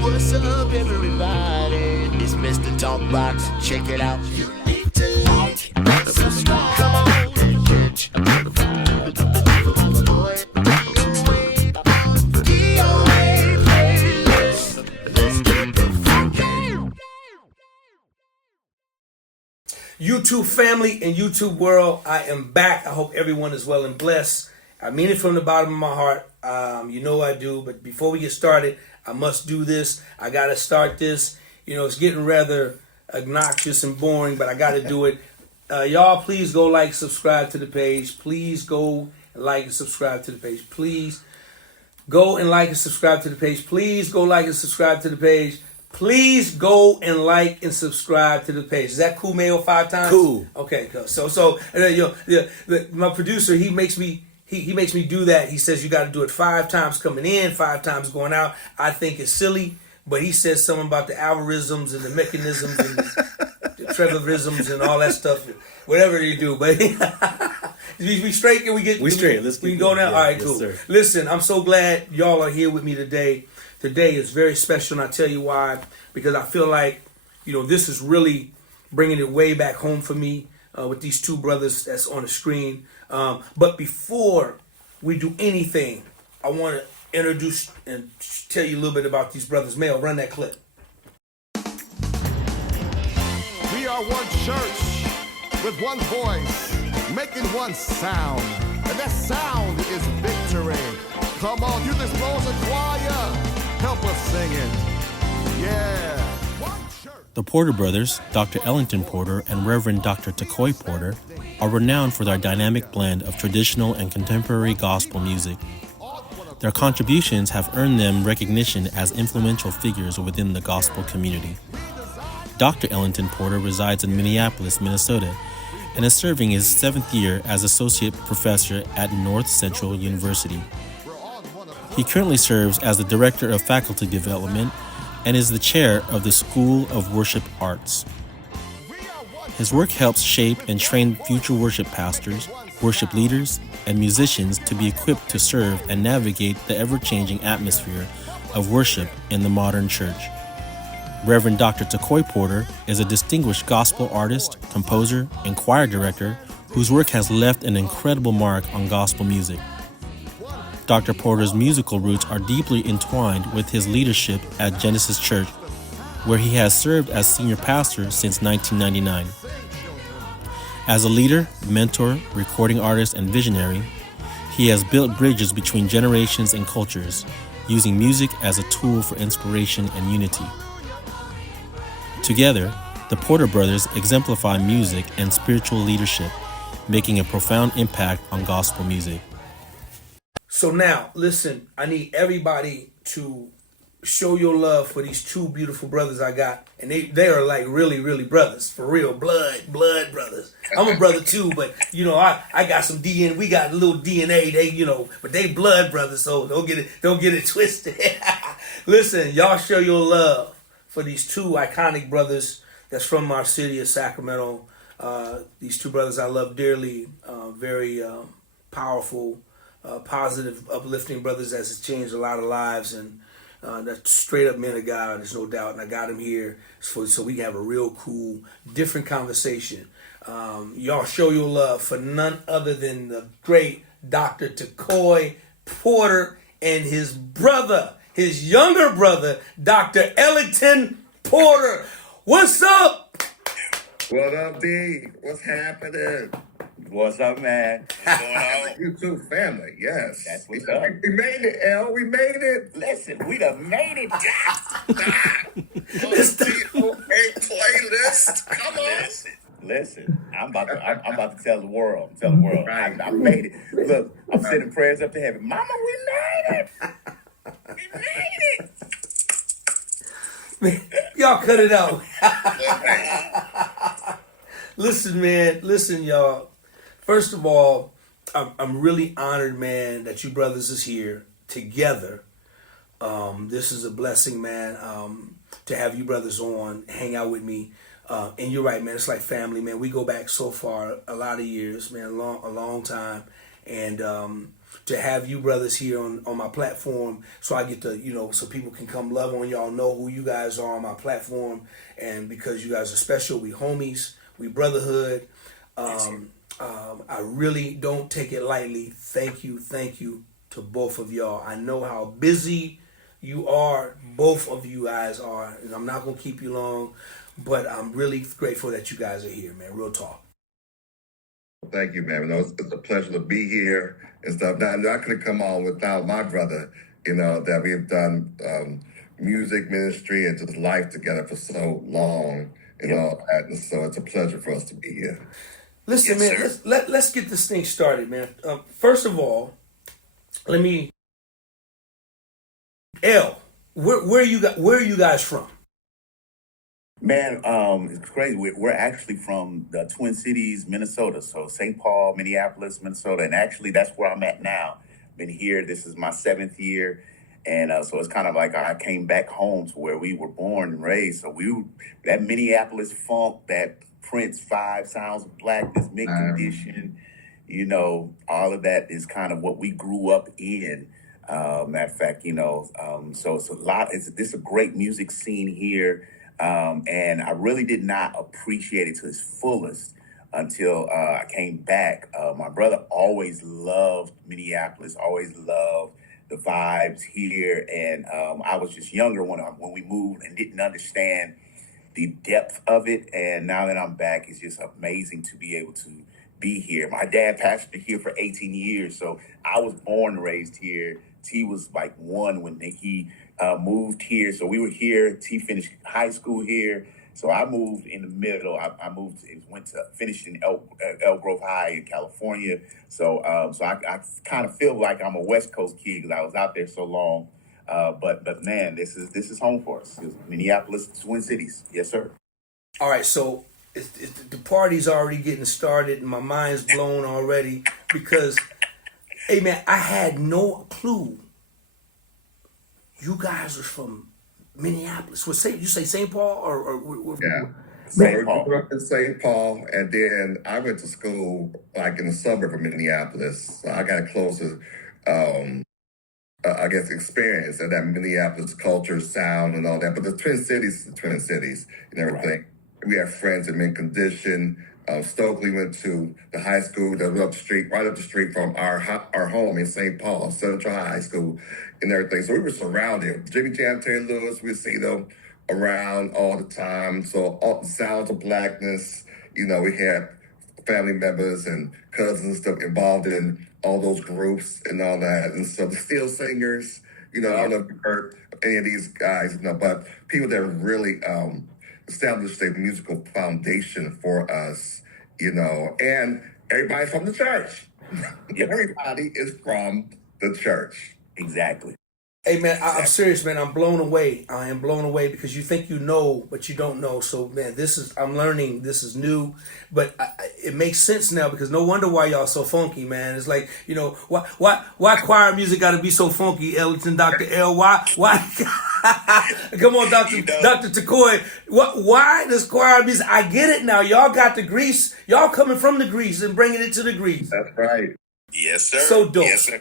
What's up, everybody? It's Mr. Talkbox. Check it out. You need to like and subscribe. Come on, catch a boy. DOA playlist. Let's get the funky. YouTube family and YouTube world, I am back. I hope everyone is well and blessed. I mean it from the bottom of my heart. You know I do. But before we get started, I must do this. I got to start this. You know, it's getting rather obnoxious and boring, but I got to do it. Y'all, please go like, subscribe to the page. Please go and like and subscribe to the page. Please go and like and subscribe to the page. Please go like and subscribe to the page. Please go and like and subscribe to the page. Is that cool, Mayo? 5 times? Cool. Okay, cool. My producer, he makes me do that. He says you got to do it 5 times coming in, 5 times going out. I think it's silly, but he says something about the algorithms and the mechanisms and the Trevorisms and all that stuff. Whatever you do, but we straight and we get we straight. We can go now. Yeah, all right, yes, cool. Sir. Listen, I'm so glad y'all are here with me today. Today is very special, and I tell you why. Because I feel like, you know, this is really bringing it way back home for me with these 2 brothers that's on the screen. But before we do anything, I want to introduce and tell you a little bit about these brothers. Mel, run that clip. We are one church with one voice, making one sound. And that sound is victory. Come on, you this Rosa choir, help us sing it. Yeah. One church. The Porter brothers, Dr. Ellington Porter and Reverend Dr. Tecoy Porter, are renowned for their dynamic blend of traditional and contemporary gospel music. Their contributions have earned them recognition as influential figures within the gospel community. Dr. Ellington Porter resides in Minneapolis, Minnesota, and is serving his 7th year as associate professor at North Central University. He currently serves as the director of faculty development and is the chair of the School of Worship Arts. His work helps shape and train future worship pastors, worship leaders, and musicians to be equipped to serve and navigate the ever-changing atmosphere of worship in the modern church. Reverend Dr. Tecoy Porter is a distinguished gospel artist, composer, and choir director whose work has left an incredible mark on gospel music. Dr. Porter's musical roots are deeply entwined with his leadership at Genesis Church, where he has served as senior pastor since 1999. As a leader, mentor, recording artist, and visionary, he has built bridges between generations and cultures, using music as a tool for inspiration and unity. Together, the Porter brothers exemplify music and spiritual leadership, making a profound impact on gospel music. So now, listen, I need everybody to show your love for these 2 beautiful brothers I got. And they are like really, really brothers. For real, blood brothers. I'm a brother too, but you know, I got some DNA. We got a little DNA, but they blood brothers, so don't get it twisted. Listen, y'all show your love for these 2 iconic brothers that's from our city of Sacramento. These 2 brothers I love dearly, very powerful, positive, uplifting brothers that's changed a lot of lives, and that's straight up men of God, there's no doubt. And I got them here so we can have a real cool, different conversation. Y'all show your love for none other than the great Dr. Tecoy Porter and his brother, his younger brother, Dr. Ellington Porter. What's up? What up, D? What's happening? What's up, man? What's going on? YouTube family, yes. That's what's up. We made it, L. We made it. Listen, we done made it. DOA playlist. Come on. Listen. I'm about to tell the world. Right. I made it. Look, I'm sending prayers up to heaven. Mama, we made it. We made it. Y'all cut it out. Listen, man. Listen, y'all. First of all, I'm really honored, man, that you brothers is here together. This is a blessing, man, to have you brothers on, hang out with me. And you're right, man. It's like family, man. We go back so far, a lot of years, man, a long time. And to have you brothers here on my platform, so I get to, so people can come love on y'all, know who you guys are on my platform, and because you guys are special, we homies, we brotherhood. I really don't take it lightly. Thank you to both of y'all. I know how busy you are, both of you guys are, and I'm not gonna keep you long, but I'm really grateful that you guys are here, man. Real talk. Thank you, man. It's a pleasure to be here and stuff. Now, I couldn't come on without my brother, that we've done music ministry and just life together for so long and all that. And so it's a pleasure for us to be here. Listen, Yes, man, let's get this thing started, man. First of all, where are you guys from? Man, it's crazy. We're actually from the Twin Cities, Minnesota. So St. Paul, Minneapolis, Minnesota. And actually, that's where I'm at now. Been here. This is my 7th year. And so it's kind of like I came back home to where we were born and raised. So that Minneapolis funk, that Prince 5 Sounds of Blackness, Mint Condition, all of that is kind of what we grew up in. Matter of fact, so it's this is a great music scene here. And I really did not appreciate it to its fullest until I came back. My brother always loved Minneapolis, always loved the vibes here. And I was just younger when we moved and didn't understand the depth of it. And now that I'm back, it's just amazing to be able to be here. My dad pastored here for 18 years, so I was born and raised here. T was like 1 when he moved here, so we were here. T finished high school here, so I moved in the middle. I finished in Elk Grove High in California. So I kind of feel like I'm a West Coast kid because I was out there so long. But man, this is home for us. Minneapolis, Twin Cities, yes sir. All right, so the party's already getting started, and my mind's blown already because, hey man, I had no clue you guys are from Minneapolis. You say St. Paul or Yeah. St. Paul. I grew up in St. Paul, and then I went to school like in the suburb of Minneapolis. So I got a closer, experience of that Minneapolis culture, sound, and all that. But the Twin Cities and everything. Right. We have friends in Mint Condition. Stokely went to the high school that was right up the street from our home in St. Paul, Central High School, and everything. So we were surrounded. Jimmy Jam, Taylor Lewis, we see them around all the time. So all the Sounds of Blackness, we had family members and cousins and stuff involved in all those groups and all that. And so the Steel Singers, I don't know if you've heard of any of these guys, but people that really established a musical foundation for us, and everybody's from the church. Everybody is from the church. Exactly. Hey man, I'm serious, man. I'm blown away. I am blown away because you think you know, but you don't know. So man, I'm learning. This is new, but it makes sense now because no wonder why y'all so funky, man. It's like, why choir music got to be so funky, Ellington, Dr. L? Why? Come on, Dr. Tecoy. Why does choir music? I get it now. Y'all got the grease. Y'all coming from the grease and bringing it to the grease. That's right. Yes, sir. So dope. Yes, sir.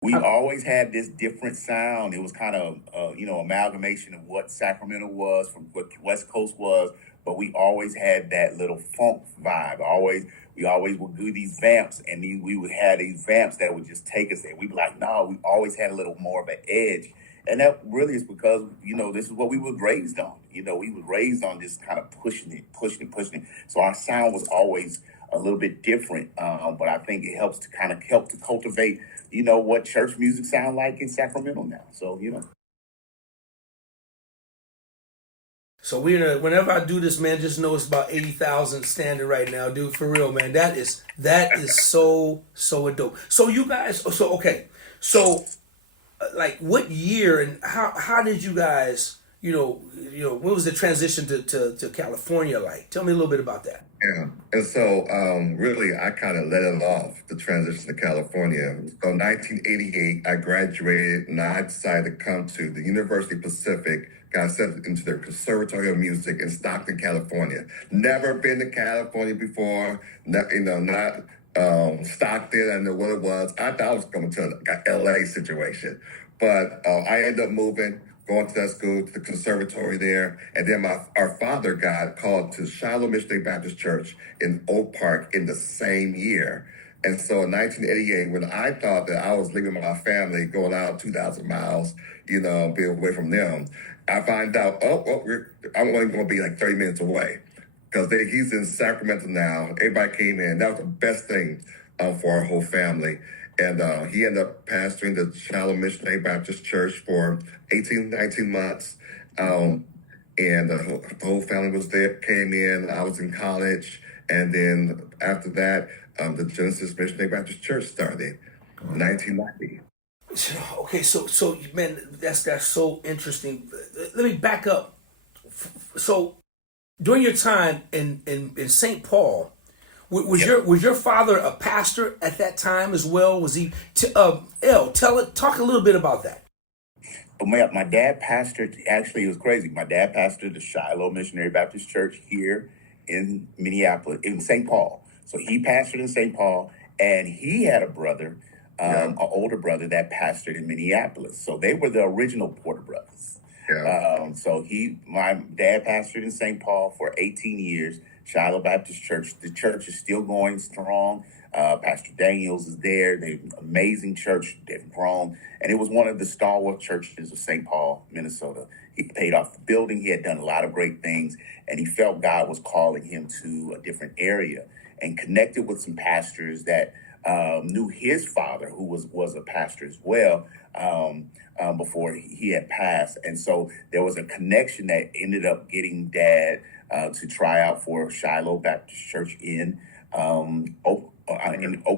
We always had this different sound. It was kind of, amalgamation of what Sacramento was from what West Coast was, but we always had that little funk vibe. We always would do these vamps, and we would have these vamps that would just take us there. We'd be like, no, we always had a little more of an edge. And that really is because, this is what we were raised on. We were raised on just kind of pushing it. So our sound was always a little bit different. But I think it helps to cultivate, what church music sound like in Sacramento now. So, So whenever I do this, man, just know it's about 80,000 standing right now, dude. For real, man. That is so dope. So you guys, like what year and how did you guys, what was the transition to California like? Tell me a little bit about that. Yeah. And so really I kind of let it off, the transition to California. So 1988, I graduated and I decided to come to the University of Pacific, got accepted into their Conservatory of Music in Stockton, California. Never been to California before, not Stockton. I didn't know what it was. I thought I was coming to an LA situation. But I ended up moving, going to that school, to the Conservatory there. And then our father got called to Shiloh Missionary Baptist Church in Oak Park in the same year. And so in 1988, when I thought that I was leaving my family, going out 2,000 miles, being away from them, I find out, I'm only going to be like 30 minutes away. Because he's in Sacramento now. Everybody came in. That was the best thing for our whole family. And he ended up pastoring the Shiloh Missionary Baptist Church for 19 months. And the whole family was there, came in. I was in college. And then after that, the Genesis Missionary Baptist Church started in 1990. Okay, so man, that's so interesting. Let me back up. So during your time in St. Paul, was your father a pastor at that time as well? Was he? Talk a little bit about that. My dad pastored. Actually, it was crazy. My dad pastored the Shiloh Missionary Baptist Church here in Minneapolis, in St. Paul. So he pastored in St. Paul, and he had a brother, an older brother that pastored in Minneapolis. So they were the original Porter brothers. Yeah. My dad pastored in St. Paul for 18 years, Shiloh Baptist Church. The church is still going strong. Pastor Daniels is there. They're an amazing church. They've grown. And it was one of the stalwart churches of St. Paul, Minnesota. He paid off the building. He had done a lot of great things. And he felt God was calling him to a different area, and connected with some pastors that knew his father, who was a pastor as well, before he had passed. And so there was a connection that ended up getting Dad to try out for Shiloh Baptist Church in Oak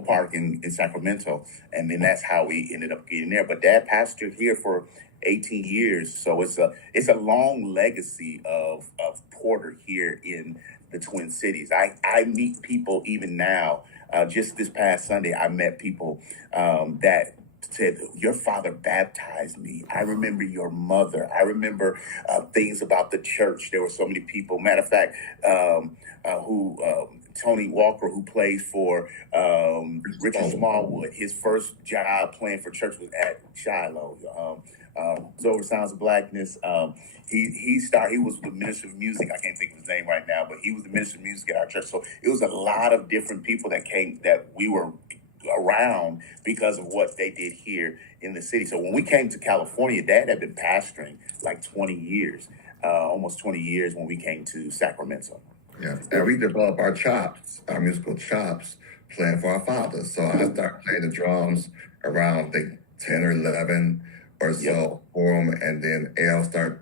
Park in Sacramento. And then that's how we ended up getting there. But Dad pastored here for 18 years. So it's a long legacy of Porter here in the Twin Cities. I meet people even now. Just this past Sunday, I met people that said, your father baptized me. I remember your mother. I remember things about the church. There were so many people. Matter of fact, Tony Walker, who plays for Richard Smallwood, his first job playing for church was at Shiloh. Over Sounds of Blackness. He was the minister of music. I can't think of his name right now, but he was the minister of music at our church. So it was a lot of different people that came that we were around because of what they did here in the city. So when we came to California, Dad had been pastoring like 20 years, almost 20 years when we came to Sacramento. Yeah, and we developed our chops, our musical chops, playing for our father. So I started playing the drums around, I think, 10 or 11 or so for him, and then Al started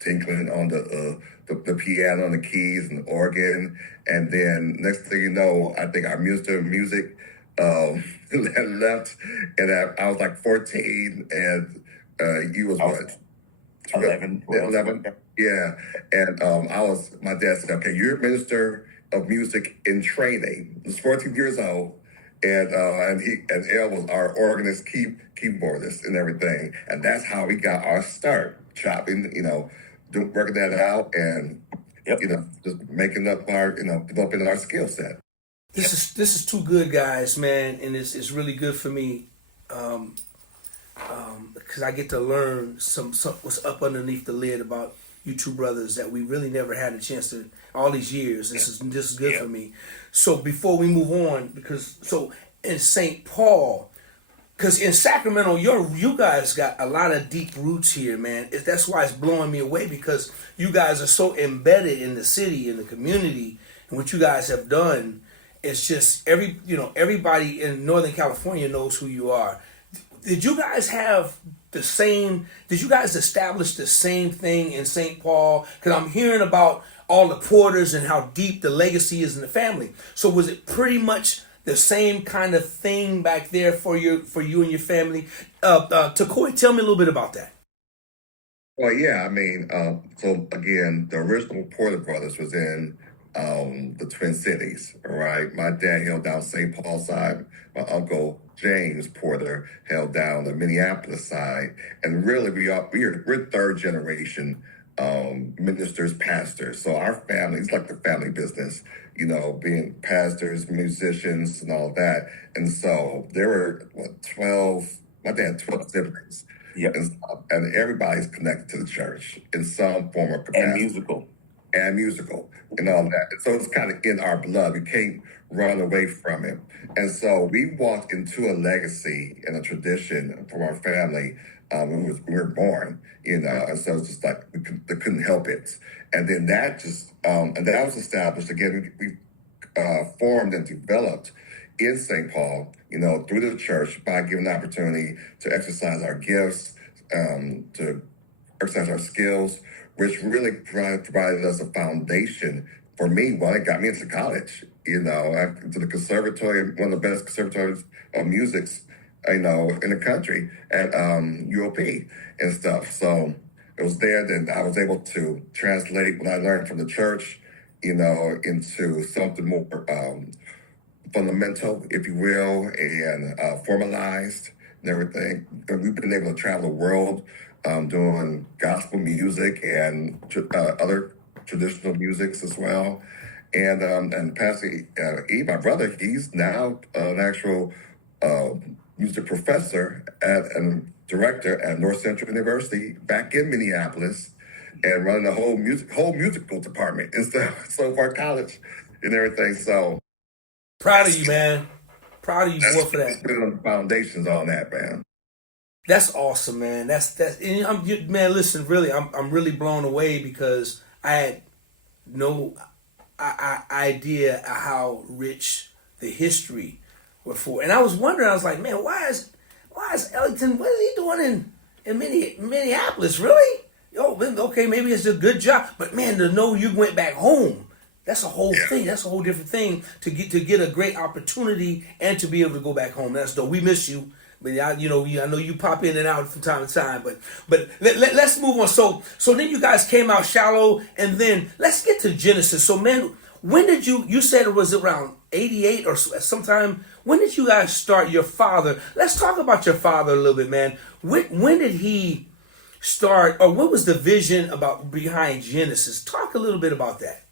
tinkling on the piano and the keys and the organ, and then next thing you know, I think our music left, and I was like 14, and he was what? 11. Yeah, and my dad said, okay, you're a minister of music in training. I was 14 years old, and El was our organist, keyboardist, and everything, and that's how we got our start, chopping, working that out, and just making up our, developing our skill set. This is too good, guys, man, and it's really good for me, because I get to learn some what's up underneath the lid about you two brothers that we really never had a chance to all these years. This is good for me. So before we move on, so in St. Paul, because in Sacramento, you guys got a lot of deep roots here, man. That's why it's blowing me away, because you guys are so embedded in the city, in the community, and what you guys have done. It's just everybody in Northern California knows who you are. Did you guys establish the same thing in St. Paul? Because I'm hearing about all the Porters and how deep the legacy is in the family. So was it pretty much the same kind of thing back there for you and your family? Tecoy, tell me a little bit about that. Well, yeah, so again, the original Porter brothers was in the Twin Cities, right? My dad held down St. Paul side. My uncle James Porter held down the Minneapolis side, and really we're third generation ministers, pastors. So our family, it's like the family business, being pastors, musicians, and all that. And so there were, 12, my dad had 12 siblings. Yep. And everybody's connected to the church in some form or capacity. And musical and all that. So it's kind of in our blood. We can't run away from it. And so we walked into a legacy and a tradition from our family when we were born, and so it's just like they couldn't help it. And then that was established again. We formed and developed in St. Paul, through the church by giving an opportunity to exercise our gifts, to exercise our skills, which really provided us a foundation for me. Well, it got me into college, to the Conservatory, one of the best conservatories of music, in the country at UOP and stuff. So it was there that I was able to translate what I learned from the church, into something more fundamental, if you will, and formalized and everything. And we've been able to travel the world doing gospel music and other traditional musics as well. And Pastor E, my brother, he's now an actual music professor and director at North Central University back in Minneapolis, and running the whole musical department instead of so far college and everything. So proud of you, man. Proud of you, boy, for that. Building on the foundations on that, man. That's awesome, man. That's and man. Listen, really, I'm really blown away because I had no idea how rich the history was for. And I was wondering, I was like, man, why is Ellington? What is he doing in Minneapolis? Really? Okay, maybe it's a good job, but man, to know you went back home, that's a whole thing. That's a whole different thing to get a great opportunity and to be able to go back home. That's dope. We miss you. But I know you pop in and out from time to time, but let's move on. So then you guys came out Shiloh, and then let's get to Genesis. So man, when did you said it was around 88 or sometime? When did you guys start your father? Let's talk about your father a little bit, man. When did he start, or what was the vision behind Genesis? Talk a little bit about that.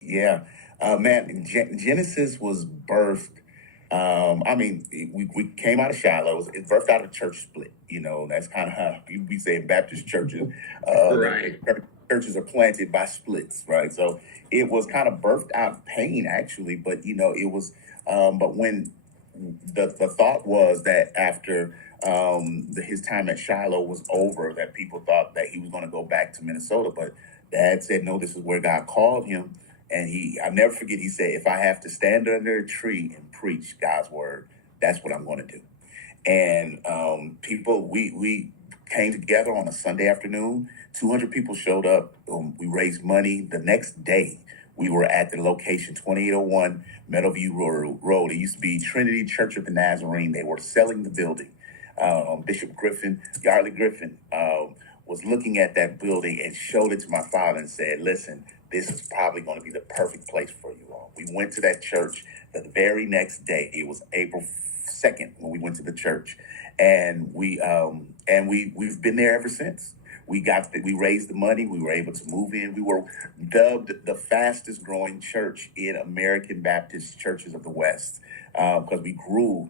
Yeah, man, Genesis was birthed. We came out of Shiloh. It birthed out of a church split. That's kind of how we say in Baptist churches. Right. Churches are planted by splits, right? So it was kind of birthed out of pain, actually. But it was. But when the thought was that after his time at Shiloh was over, that people thought that he was going to go back to Minnesota. But Dad said, no, this is where God called him. And I'll never forget, he said, if I have to stand under a tree and preach God's word, that's what I'm going to do. And we came together on a Sunday afternoon. 200 people showed up. We raised money. The next day, we were at the location, 2801 Meadowview Road. It used to be Trinity Church of the Nazarene. They were selling the building. Bishop Yardley Griffin, was looking at that building and showed it to my father and said, listen, this is probably going to be the perfect place for you all. We went to that church the very next day. It was April 2nd when we went to the church, and we've been there ever since. We raised the money. We were able to move in. We were dubbed the fastest growing church in American Baptist churches of the West because we grew,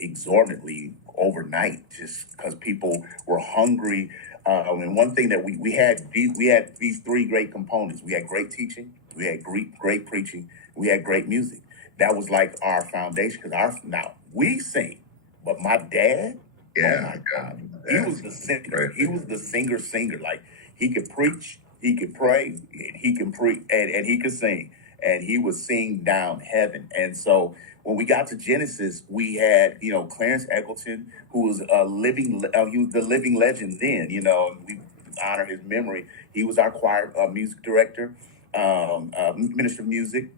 exorbitantly overnight, just because people were hungry. And one thing that we had these three great components. We had great teaching, we had great preaching, we had great music. That was like our foundation. Because now we sing, but my dad, oh my God, he was the singer. He was the singer. Like he could preach, he could pray, and he can preach, and he could sing, and he was sing down heaven. And so when we got to Genesis, we had, Clarence Eggleton, who was he was the living legend then, we honor his memory. He was our choir music director, minister of music.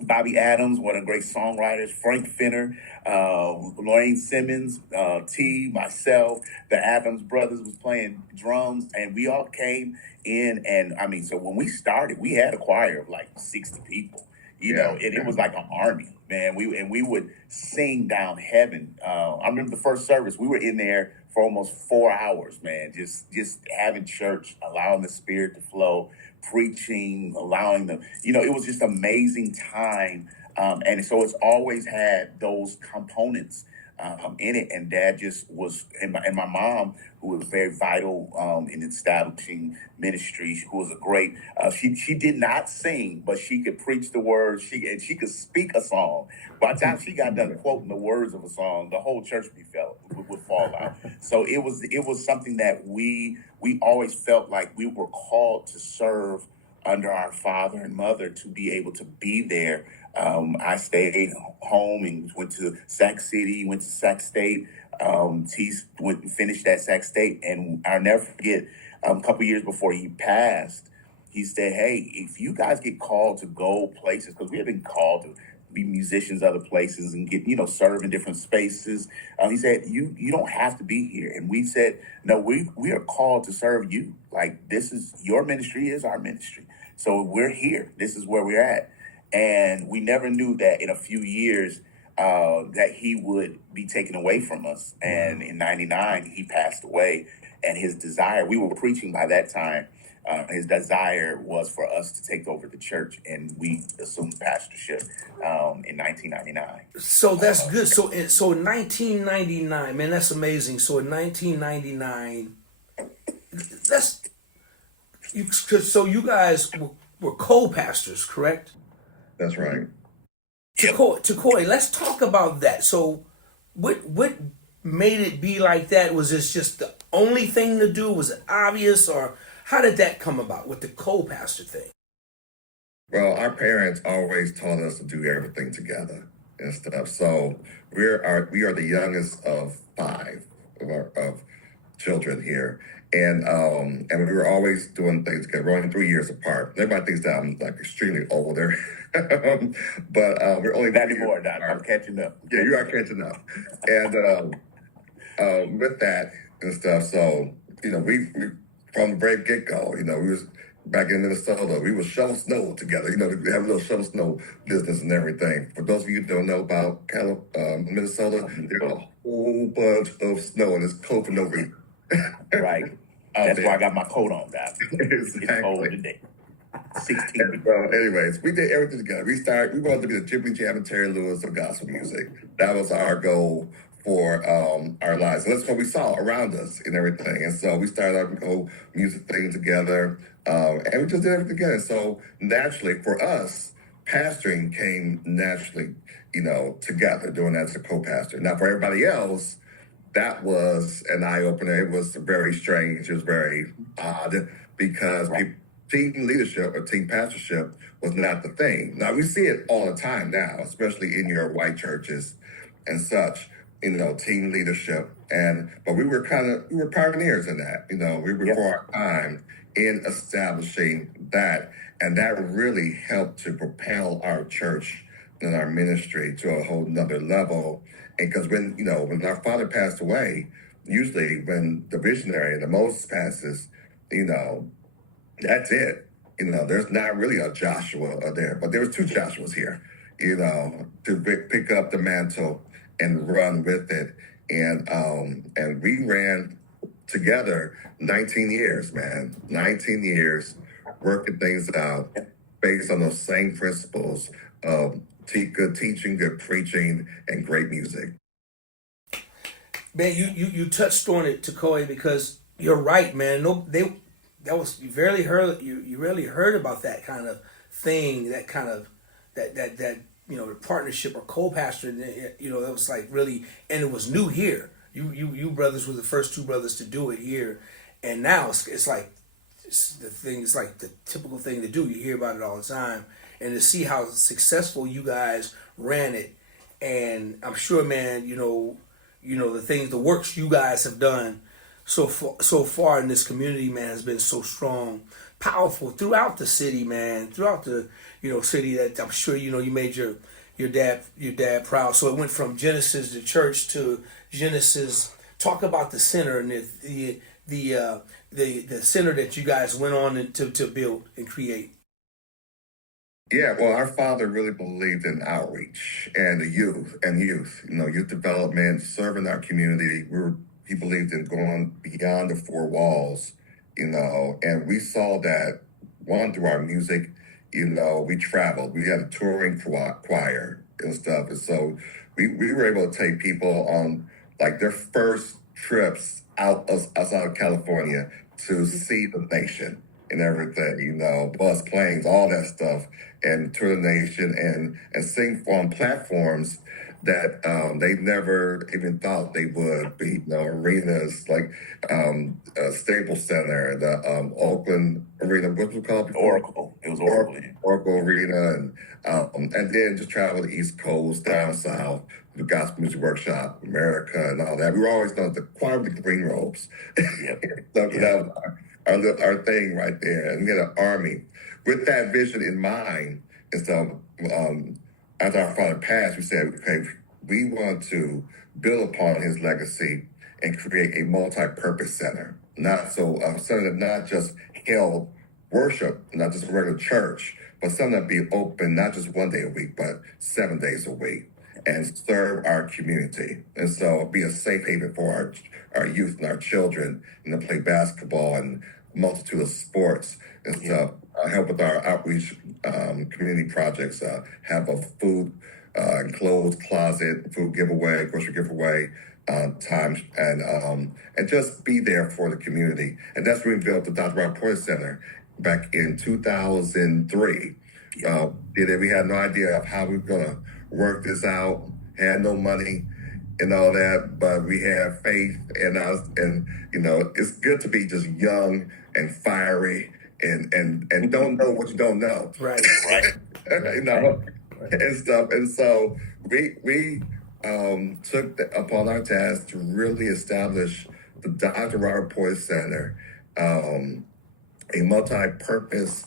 Bobby Adams, one of the great songwriters, Frank Finner, Lorraine Simmons, myself, the Adams brothers was playing drums, and we all came in. And so when we started, we had a choir of like 60 people. And it was like an army, man. We would sing down heaven. I remember the first service. We were in there for almost 4 hours, man. Just having church, allowing the Spirit to flow, preaching, allowing them. It was just amazing time. And so it's always had those components in it. And Dad just was, and my mom, who was very vital in establishing ministry, who was a great. She did not sing, but she could preach the words. She could speak a song. By the time she got done quoting the words of a song, the whole church would fall out. So it was something that we always felt like we were called to serve under our father and mother, to be able to be there. I stayed home and went to Sac City, went to Sac State. He went and finished at Sac State, and I'll never forget, a couple years before he passed, he said, "Hey, if you guys get called to go places, because we have been called to be musicians other places and get, serve in different spaces." He said, you don't have to be here. And we said, no, we are called to serve you. Like, this is your ministry, is our ministry. So we're here. This is where we're at. And we never knew that in a few years that he would be taken away from us. And in 99, he passed away. And his desire, we were preaching by that time, his desire was for us to take over the church, and we assumed pastorship in 1999. So that's good. So in 1999, man, that's amazing. So in 1999, so you guys were co-pastors, correct? That's right. Tecoy, let's talk about that. So what made it be like that? Was this just the only thing to do? Was it obvious, or how did that come about with the co-pastor thing? Well, our parents always taught us to do everything together and stuff. So we are the youngest of 5 of children here, and we were always doing things together. We're only 3 years apart. Everybody thinks that I'm like extremely older, but we're only not anymore. I'm catching up. Yeah, you are catching up, and with that and stuff. So we from the very get go, we was back in Minnesota. We would shovel snow together. We have a little shovel snow business and everything. For those of you who don't know about Minnesota, there's a whole bunch of snow, and it's cold for no reason. Right. That's why I got my coat on, guys. Exactly. It's cold today. 16. Anyways, we did everything together. We wanted to be the Jimmy Jam and Terry Lewis of gospel music. That was our goal for our lives. And that's what we saw around us and everything. And so we started our whole music thing together. And we just did everything together. So naturally, for us, pastoring came naturally, together, doing that as a co-pastor. Now, for everybody else, that was an eye-opener. It was very strange. It was very odd because team leadership or team pastorship was not the thing. Now, we see it all the time now, especially in your white churches and such, team leadership. But we were pioneers in that. We were before our time in establishing that. And that really helped to propel our church and our ministry to a whole nother level. And because when our father passed away, usually when the visionary, the Moses passes, that's it. There's not really a Joshua there, but there was 2 Joshuas here, to pick up the mantle and run with it. And we ran together 19 years, man. 19 years working things out based on those same principles of good teaching, good preaching, and great music. Man, you touched on it, Tecoy, because you're right, man. You rarely heard about that kind of thing, that kind of that the partnership or co-pastor. That was like really, and it was new here. You brothers were the first 2 brothers to do it here, and now it's like it's like the typical thing to do. You hear about it all the time, and to see how successful you guys ran it, and I'm sure, man, the works you guys have done so far in this community, man, has been so strong, powerful throughout the city, man, throughout the city, that I'm sure you made your dad proud. So it went from Genesis, the church, to Genesis. Talk about the center and the center that you guys went on to build and create. Yeah, well, our father really believed in outreach and the youth, youth development, serving our community. We were he believed in going beyond the four walls, and we saw that one through our music. We traveled. We had a touring choir and stuff, and so we were able to take people on like their first trips outside of California to see the nation and everything, bus, planes, all that stuff, and tour the nation and sing on platforms that they never even thought they would be. Arenas like Staples Center, the Oakland Arena, what was it called before? Oracle. It was Oracle. Oracle Arena, and then just travel the East Coast, down south, the Gospel Music Workshop, America, and all that. We were always done the choir with the green robes. Yep. That was our thing right there. And we had an army with that vision in mind. And so after our father passed, we said, okay, we want to build upon his legacy and create a multi-purpose center. A center that not just held worship, not just a regular church, but something that be open not just 1 day a week, but 7 days a week, and serve our community. And so be a safe haven for our youth and our children, and to play basketball and a multitude of sports and stuff. Help with our outreach community projects, have a food and clothes closet, food giveaway, grocery giveaway times, and just be there for the community. And that's when we built the Dr. Robert Porter Center back in 2003. We had no idea of how we were going to work this out, had no money and all that, but we had faith in us. And, it's good to be just young and fiery and don't know what you don't know. Right. And stuff. And so we took upon our task to really establish the Dr. Robert Porter Center, a multi-purpose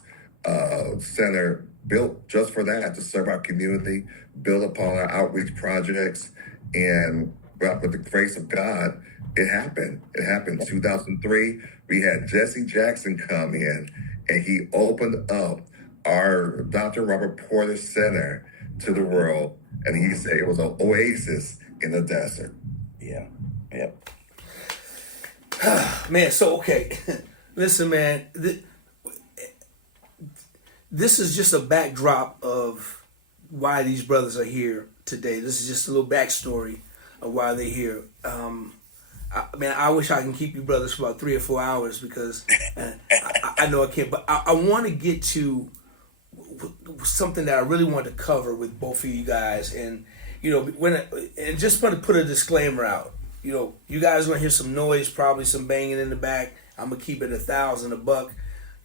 center built just for that, to serve our community, build upon our outreach projects, and with the grace of God, it happened. It happened in 2003. We had Jesse Jackson come in, and he opened up our Dr. Robert Porter Center to the world, and he said it was an oasis in the desert. Yeah. Yep. Man, so okay. Listen, man, this is just a backdrop of why these brothers are here today. This is just a little backstory of why they're here. I wish I can keep you brothers for about 3 or 4 hours, because I know I can't. But I want to get to something that I really want to cover with both of you guys, and and just want to put a disclaimer out. You guys are gonna hear some noise, probably some banging in the back. I'm gonna keep it $1,000.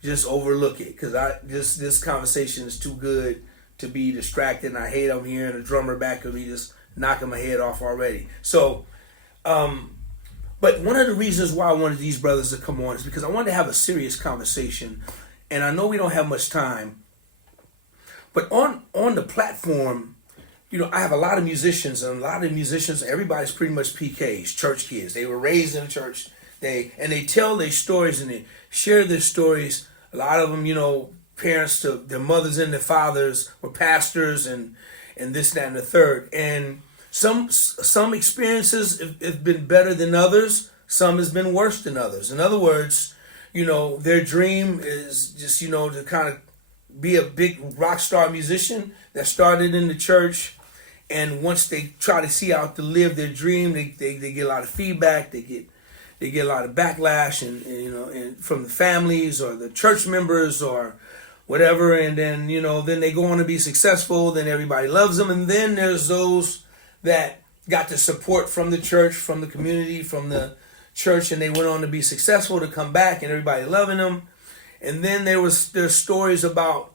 Just overlook it, because this conversation is too good to be distracted. And I hate I'm hearing a drummer back of me just knocking my head off already. So, but one of the reasons why I wanted these brothers to come on is because I wanted to have a serious conversation, and I know we don't have much time. But on the platform, I have a lot of musicians, and everybody's pretty much PKs, church kids. They were raised in a church. They tell their stories and they share their stories. A lot of them, parents to their mothers and their fathers were pastors and this, that, and the third. And some experiences have been better than others. Some has been worse than others. In other words, their dream is just, to kind of be a big rock star musician that started in the church. And once they try to see how to live their dream, they get a lot of feedback. They get a lot of backlash and from the families or the church members or whatever. And then, then they go on to be successful. Then everybody loves them. And then there's those that got the support from the church, from the community, from the church, and they went on to be successful, to come back and everybody loving them. And then there's stories about,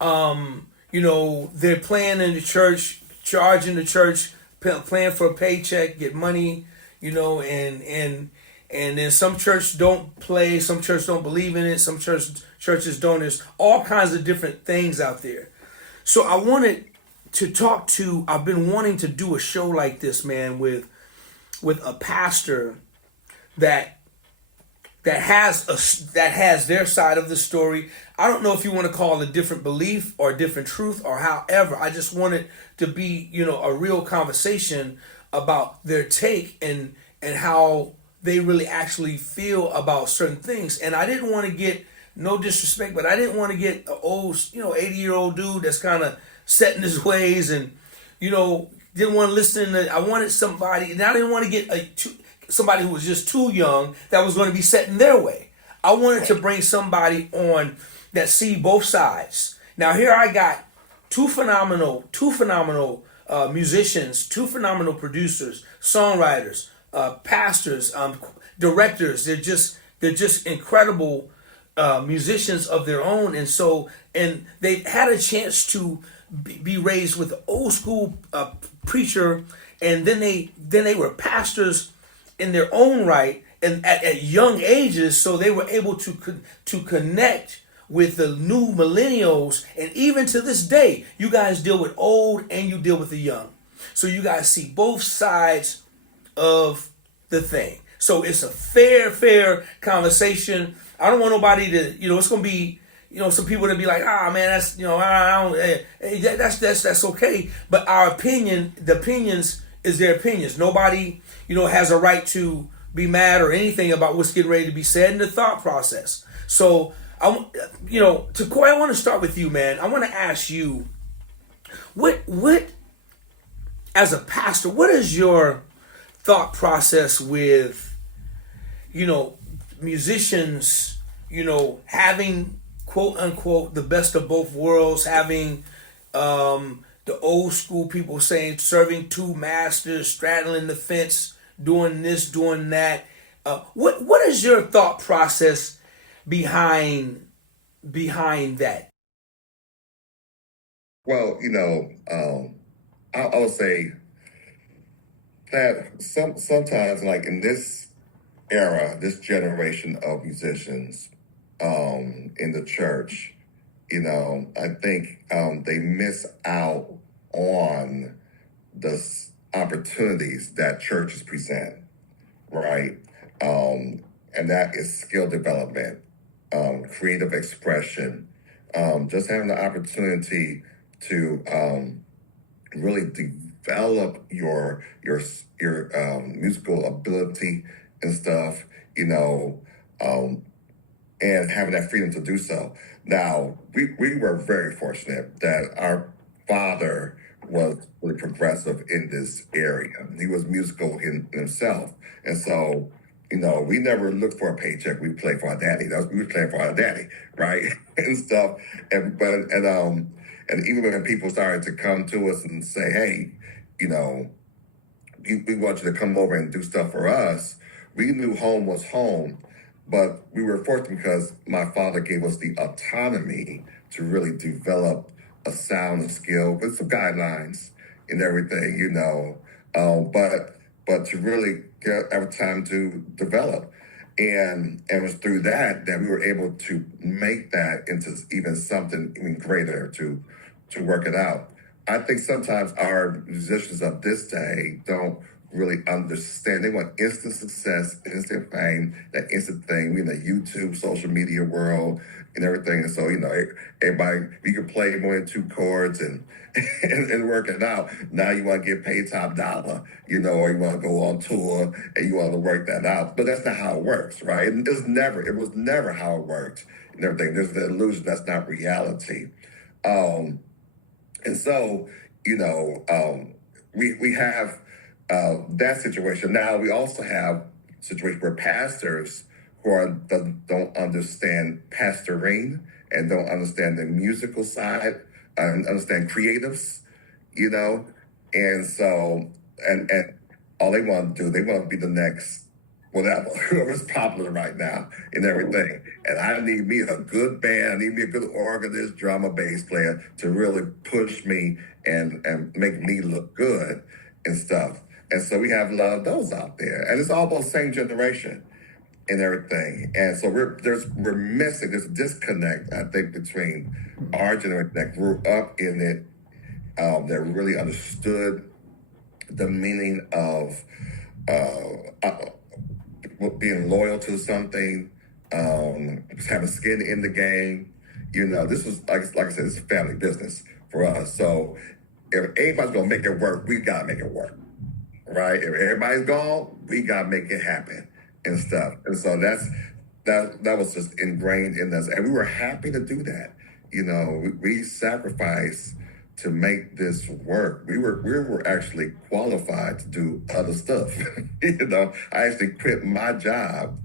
they're playing in the church, charging the church, playing for a paycheck, get money, and then some churches don't play, some churches don't believe in it, some churches don't. There's all kinds of different things out there. So I wanted to I've been wanting to do a show like this, man, with a pastor that has their side of the story. I don't know if you want to call it a different belief or a different truth or however. I just want it to be, a real conversation about their take and and how they really actually feel about certain things. And I didn't want to get, no disrespect, but I didn't want to get an old, 80-year-old dude that's kind of set in his ways and, didn't want to listen to, I wanted somebody, and I didn't want to get somebody who was just too young that was going to be set in their way. I wanted to bring somebody on that see both sides. Now here I got two phenomenal musicians, two phenomenal producers, songwriters, pastors, directors. They're just incredible musicians of their own, and they had a chance to be raised with an old school preacher, and then they were pastors in their own right, and at young ages, so they were able to connect with the new millennials. And even to this day, you guys deal with old and you deal with the young, so you guys see both sides of the thing. So it's a fair conversation. I don't want nobody to, it's gonna be, some people to be like, man, that's, that's okay. But the opinions is their opinions. Nobody, has a right to be mad or anything about what's getting ready to be said in the thought process. So Tecoy, I want to start with you, man. I want to ask you, what, as a pastor, what is your thought process with, musicians, having quote unquote the best of both worlds, having the old school people saying serving two masters, straddling the fence, doing this, doing that. What is your thought process behind that? Well, I would say that sometimes, like in this era, this generation of musicians in the church, I think they miss out on the opportunities that churches present, right? And that is skill development, creative expression, just having the opportunity to really develop your musical ability and stuff, and having that freedom to do so. Now, we were very fortunate that our father was really progressive in this area. He was musical himself. And so, we never looked for a paycheck. We played for our daddy. We were playing for our daddy, right? and stuff. And even when people started to come to us and say, hey, we want you to come over and do stuff for us, we knew home was home. But we were fortunate because my father gave us the autonomy to really develop a sound and skill with some guidelines and everything, but to really have time to develop. And it was through that we were able to make that into even something even greater to work it out. I think sometimes our musicians of this day don't really understand. They want instant success, instant fame, that instant thing. We in the YouTube, social media world and everything. And so, everybody, you can play more than two chords and work it out. Now you want to get paid top dollar, or you want to go on tour and you want to work that out. But that's not how it works, right? It was never how it worked and everything. There's the illusion that's not reality. And so, we have that situation. Now we also have situations where pastors who don't understand pastoring and don't understand the musical side and understand creatives, and so and all they want to do, they want to be the next whatever, whoever's popular right now and everything. And I need me a good band, I need me a good organist, drummer, bass player to really push me and make me look good and stuff. And so we have a lot of those out there. And it's all the same generation and everything. And so we're missing this disconnect, I think, between our generation that grew up in it, that really understood the meaning of being loyal to something, having skin in the game. This was, like I said, this is family business for us. So if anybody's going to make it work, we got to make it work. right? If everybody's gone, we gotta make it happen and stuff. And so that was just ingrained in us, and we were happy to do that. You know, we sacrificed to make this work. We were actually qualified to do other stuff. You know, I actually quit my job.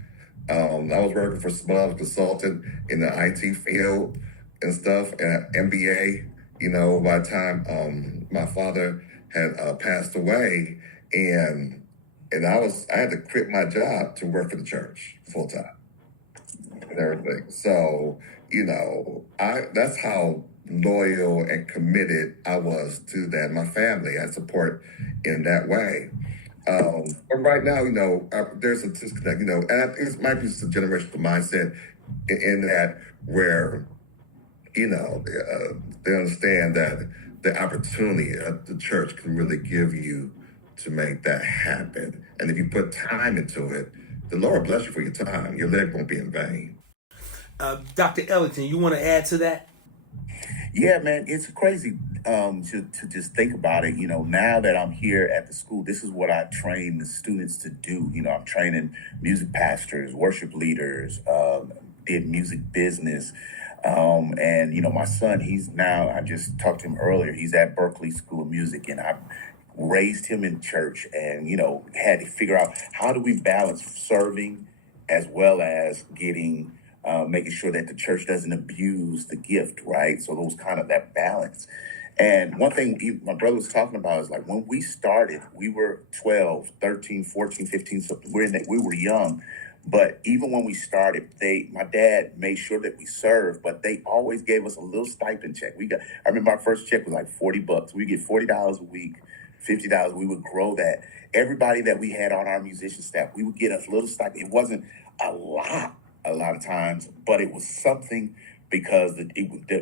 I was working for a consultant in the IT field and stuff, and MBA. You know, by the time my father had passed away, and I had to quit my job to work for the church full time and everything. So, you know, that's how loyal and committed I was to that. My family, I support in that way. But right now, you know, there's a disconnect, you know, and I think it might be just a generational mindset in that where, you know, they understand that the opportunity the church can really give you to make that happen. And if you put time into it, the Lord bless you for your time. Your leg won't be in vain. Dr. Ellington, you want to add to that? Yeah, man, it's crazy to just think about it. You know, now that I'm here at the school, this is what I train the students to do. You know, I'm training music pastors, worship leaders, did music business. And, you know, my son, I just talked to him earlier, he's at Berkeley School of Music, and I raised him in church and, you know, had to figure out how do we balance serving as well as making sure that the church doesn't abuse the gift, right? So those kind of that balance. And one thing my brother was talking about is like when we started, we were 12, 13, 14, 15, so we were young. But even when we started, my dad made sure that we served, but they always gave us a little stipend check. I remember our first check was like $40. We get $40 a week, $50. We would grow that. Everybody that we had on our musician staff, we would get a little stipend. It wasn't a lot of times, but it was something because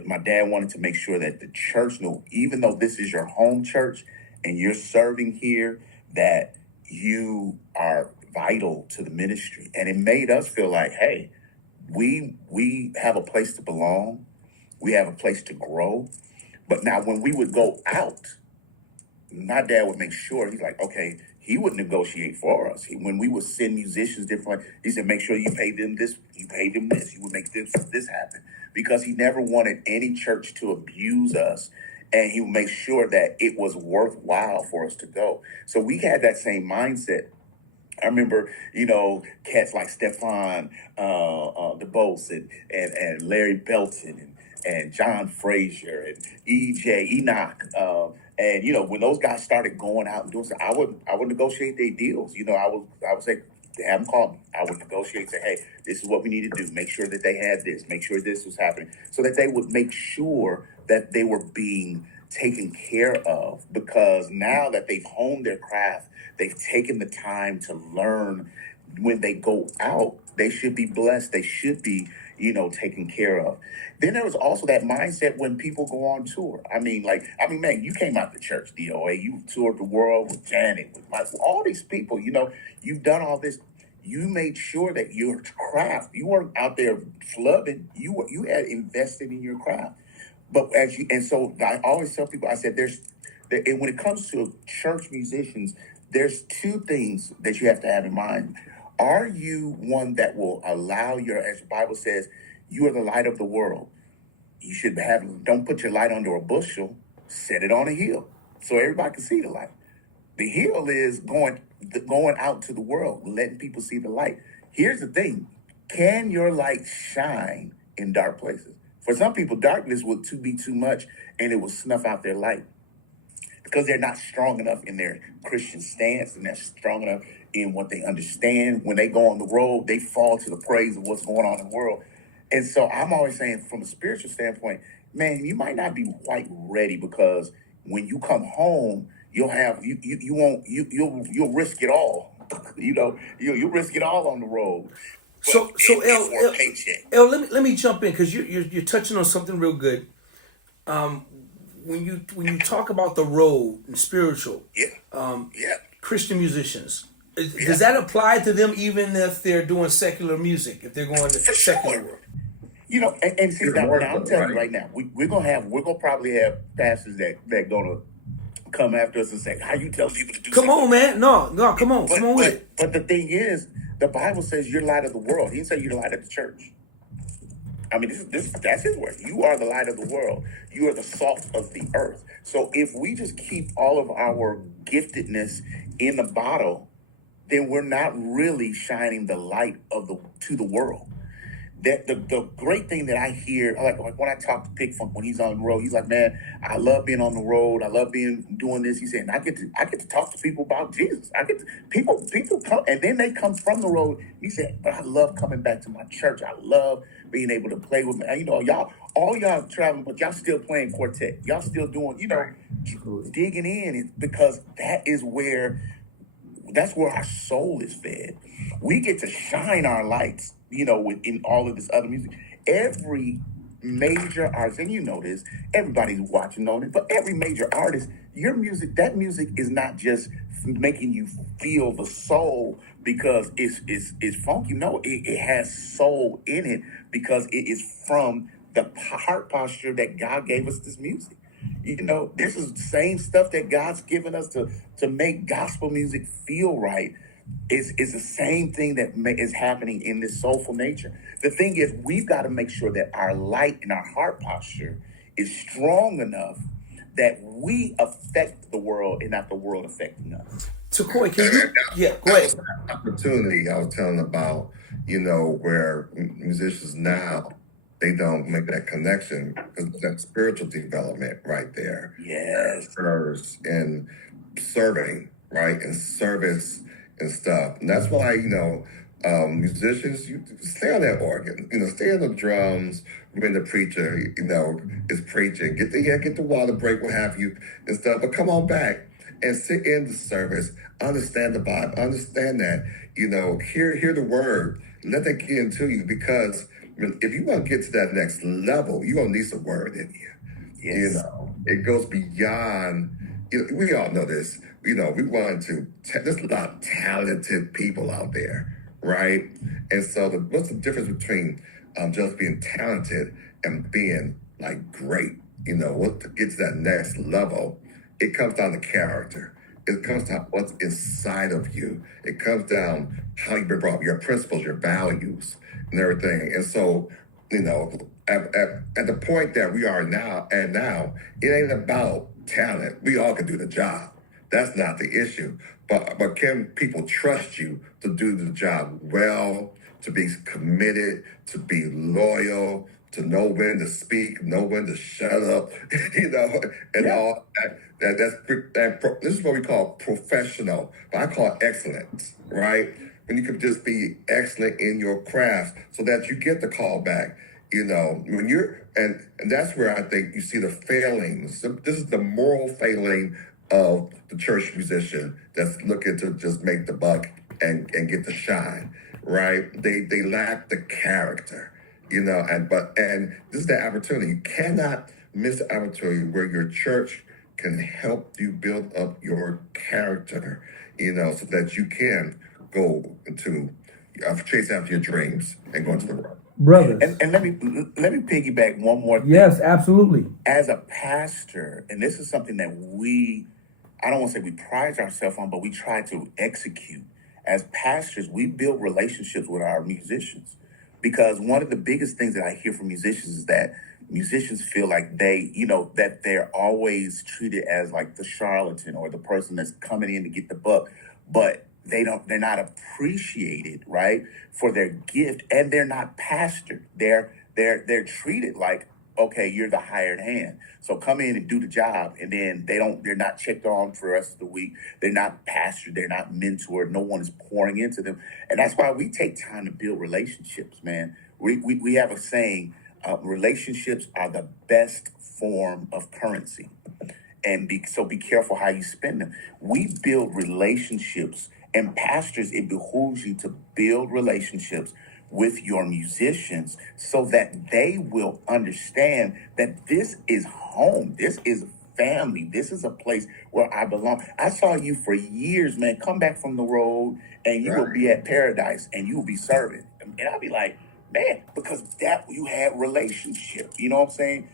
my dad wanted to make sure that the church knew, even though this is your home church and you're serving here, that you are vital to the ministry. And it made us feel like, hey, we have a place to belong. We have a place to grow. But now when we would go out, my dad would make sure, he's like, okay, he would negotiate for us. When we would send musicians different, he said, make sure you pay them this, you pay them this, you would make this happen. Because he never wanted any church to abuse us. And he would make sure that it was worthwhile for us to go. So we had that same mindset. I remember, you know, cats like Stefan DeBose and Larry Belton and John Frazier and Enoch. And, you know, when those guys started going out and doing stuff, I would negotiate their deals. You know, I would say, have them call me. I would negotiate, say, hey, this is what we need to do. Make sure that they had this. Make sure this was happening. So that they would make sure that they were being taken care of. Because now that they've honed their craft, they've taken the time to learn. When they go out, they should be blessed. They should be, you know, taken care of. Then there was also that mindset when people go on tour. I mean, man, you came out to church, DOA. You toured the world with Janet, with Mike, with all these people. You know, you've done all this. You made sure that your craft, you weren't out there flubbing. You had invested in your craft. But so I always tell people, I said, and when it comes to church musicians, there's two things that you have to have in mind. Are you one that will allow as the Bible says, you are the light of the world. You should don't put your light under a bushel, set it on a hill so everybody can see the light. The hill is going out to the world, letting people see the light. Here's the thing. Can your light shine in dark places? For some people, darkness will be too much and it will snuff out their light. Because they're not strong enough in their Christian stance and they're strong enough in what they understand. When they go on the road, they fall to the praise of what's going on in the world. And so I'm always saying from a spiritual standpoint, man, you might not be quite ready because when you come home, you'll risk it all. You know, you'll risk it all on the road. So El, let me jump in because you're touching on something real good. When you talk about the road and spiritual, Christian musicians, does that apply to them even if they're doing secular music? If they're going to secular work, you know, and see now I'm telling you right now, we're gonna probably have pastors that gonna come after us and say, how you tell people to do Come something? on, man. No, come on. Come on with it. But the thing is, the Bible says you're light of the world. He didn't say you're the light of the church. I mean, that's his word. You are the light of the world. You are the salt of the earth. So if we just keep all of our giftedness in the bottle, then we're not really shining the light to the world. That the great thing that I hear, like when I talk to Big Funk when he's on the road, he's like, man, I love being on the road. I love doing this. He said, and I get to talk to people about Jesus. People come, and then they come from the road. He said, but I love coming back to my church. I love being able to play with me. You know, all y'all traveling, but y'all still playing quartet. Y'all still doing, digging in, because that's where our soul is fed. We get to shine our lights, within all of this other music. Every major artist, and you know this, everybody's watching on it, but every major artist, that music is not just making you feel the soul because it's funky. No, it has soul in it because it is from the heart posture that God gave us this music. This is the same stuff that God's given us to make gospel music feel right. Is the same thing that is happening in this soulful nature. The thing is, we've got to make sure that our light and our heart posture is strong enough that we affect the world and not the world affecting us. Tecoy, can you? Yeah, go ahead. Opportunity I was telling about, where musicians now, they don't make that connection because that spiritual development right there. Yes. And serving, right? And service and stuff. And that's why, musicians, you stay on that organ, stay on the drums when the preacher, is preaching. Get the water break, what have you, and stuff. But come on back and sit in the service, understand the Bible, understand that, hear the word, let that get into you, because if you want to get to that next level, you're going to need some word in you. Yes. It goes beyond, we all know this. We want to, there's a lot of talented people out there, right? And so what's the difference between just being talented and being like great? What to get to that next level, it comes down to character. It comes down to what's inside of you. It comes down how you've been brought up, your principles, your values, and everything. And so, at the point that we are now, it ain't about talent. We all can do the job. That's not the issue. But can people trust you to do the job well, to be committed, to be loyal, to know when to speak, know when to shut up, all that. This is what we call professional, but I call it excellence, right? When you can just be excellent in your craft so that you get the call back, when you're, and that's where I think you see the failings. This is the moral failing of the church musician that's looking to just make the buck and get the shine, right? They lack the character, and this is the opportunity. You cannot miss the opportunity where your church can help you build up your character, so that you can go into chase after your dreams and go into the world. Brothers. And let me piggyback one more thing. Yes, absolutely. As a pastor, and this is something that I don't want to say we pride ourselves on, but we try to execute. As pastors, we build relationships with our musicians, because one of the biggest things that I hear from musicians is that musicians feel like that they're always treated as like the charlatan or the person that's coming in to get the buck, but they're not appreciated, right, for their gift, and they're not pastored. They're treated like, okay, you're the hired hand, so come in and do the job, and then they're not checked on for the rest of the week. They're not pastored, they're not mentored, no one is pouring into them. And that's why we take time to build relationships, man. We have a saying, relationships are the best form of currency, and be careful how you spend them. We build relationships, and pastors, it behooves you to build relationships with your musicians so that they will understand that this is home. This is family. This is a place where I belong. I saw you for years, man. Come back from the road and you will be at Paradise and you will be serving. And I'll be like, man, because that you had relationship. You know what I'm saying?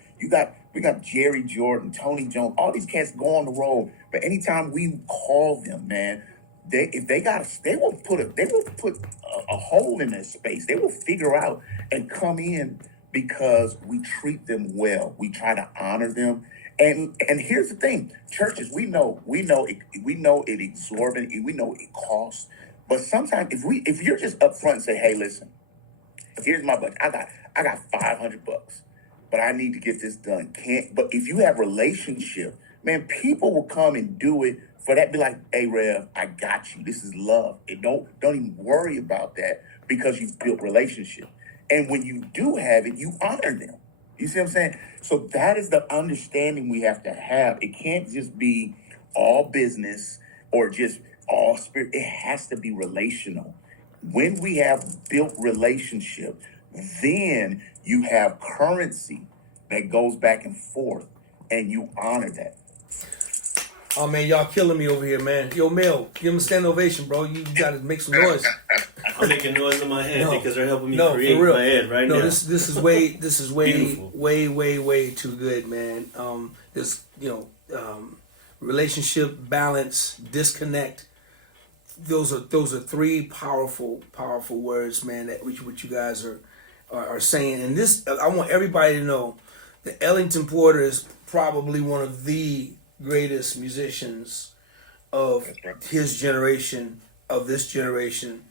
We got Jerry Jordan, Tony Jones, all these cats go on the road. But anytime we call them, man, they will put a hole in their space. They will figure out and come in because we treat them well. We try to honor them. And here's the thing, churches, we know it exorbitant, we know it costs. But sometimes if you're just upfront and say, hey, listen, here's my budget. I got $500, but I need to get this done. But if you have relationship, man, people will come and do it for that. Be like, hey, Rev, I got you. This is love. And don't even worry about that because you've built relationship. And when you do have it, you honor them. You see what I'm saying? So that is the understanding we have to have. It can't just be all business or just all spirit. It has to be relational. When we have built relationship, then you have currency that goes back and forth, and you honor that. Oh, man, y'all killing me over here, man. Yo, Mel, give him a standing ovation, bro. You got to make some noise. I'm making noise in my head because they're helping me create for real. my head right now. This is way too good, man. Relationship, balance, disconnect. Those are three powerful words, man. That what you guys are saying. And this, I want everybody to know that Ellington Porter is probably one of the greatest musicians of his generation, of this generation.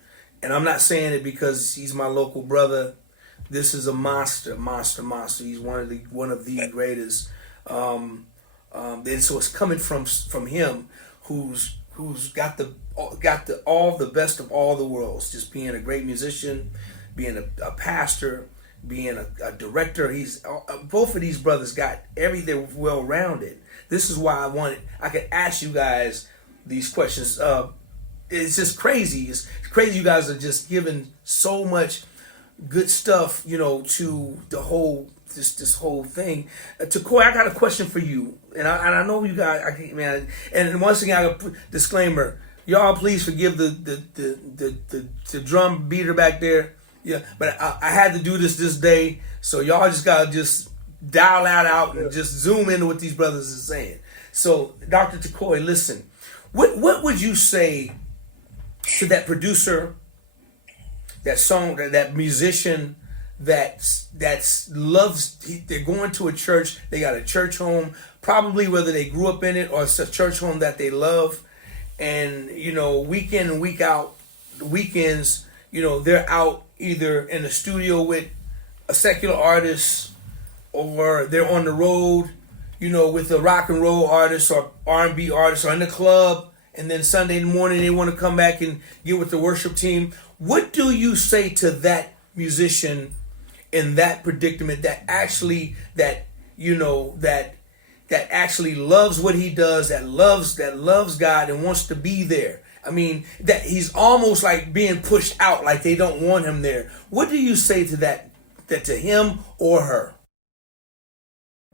And I'm not saying it because he's my local brother. This is a monster. He's one of the greatest. And so it's coming from him, who's got all the best of all the worlds. Just being a great musician, being a pastor, being a director. He's both of these brothers got everything well rounded. This is why I could ask you guys these questions. It's just crazy. It's crazy. You guys are just giving so much good stuff, to the whole this whole thing. Tecoy, I got a question for you, and I know you guys. And once again, I got a disclaimer. Y'all, please forgive the drum beater back there. Yeah, but I had to do this day, so y'all just gotta just dial that out and just zoom into what these brothers are saying. So, Dr. Tecoy, listen, what would you say to that producer, that musician that loves? They're going to a church. They got a church home, probably whether they grew up in it or it's a church home that they love, and week in and week out, the weekends, they're out either in the studio with a secular artist, or they're on the road, with a rock and roll artist or R&B artist, or in the club, and then Sunday morning they want to come back and get with the worship team. What do you say to that musician in that predicament that actually loves what he does, that loves God and wants to be there? I mean, that he's almost like being pushed out, like they don't want him there. What do you say to that to him or her?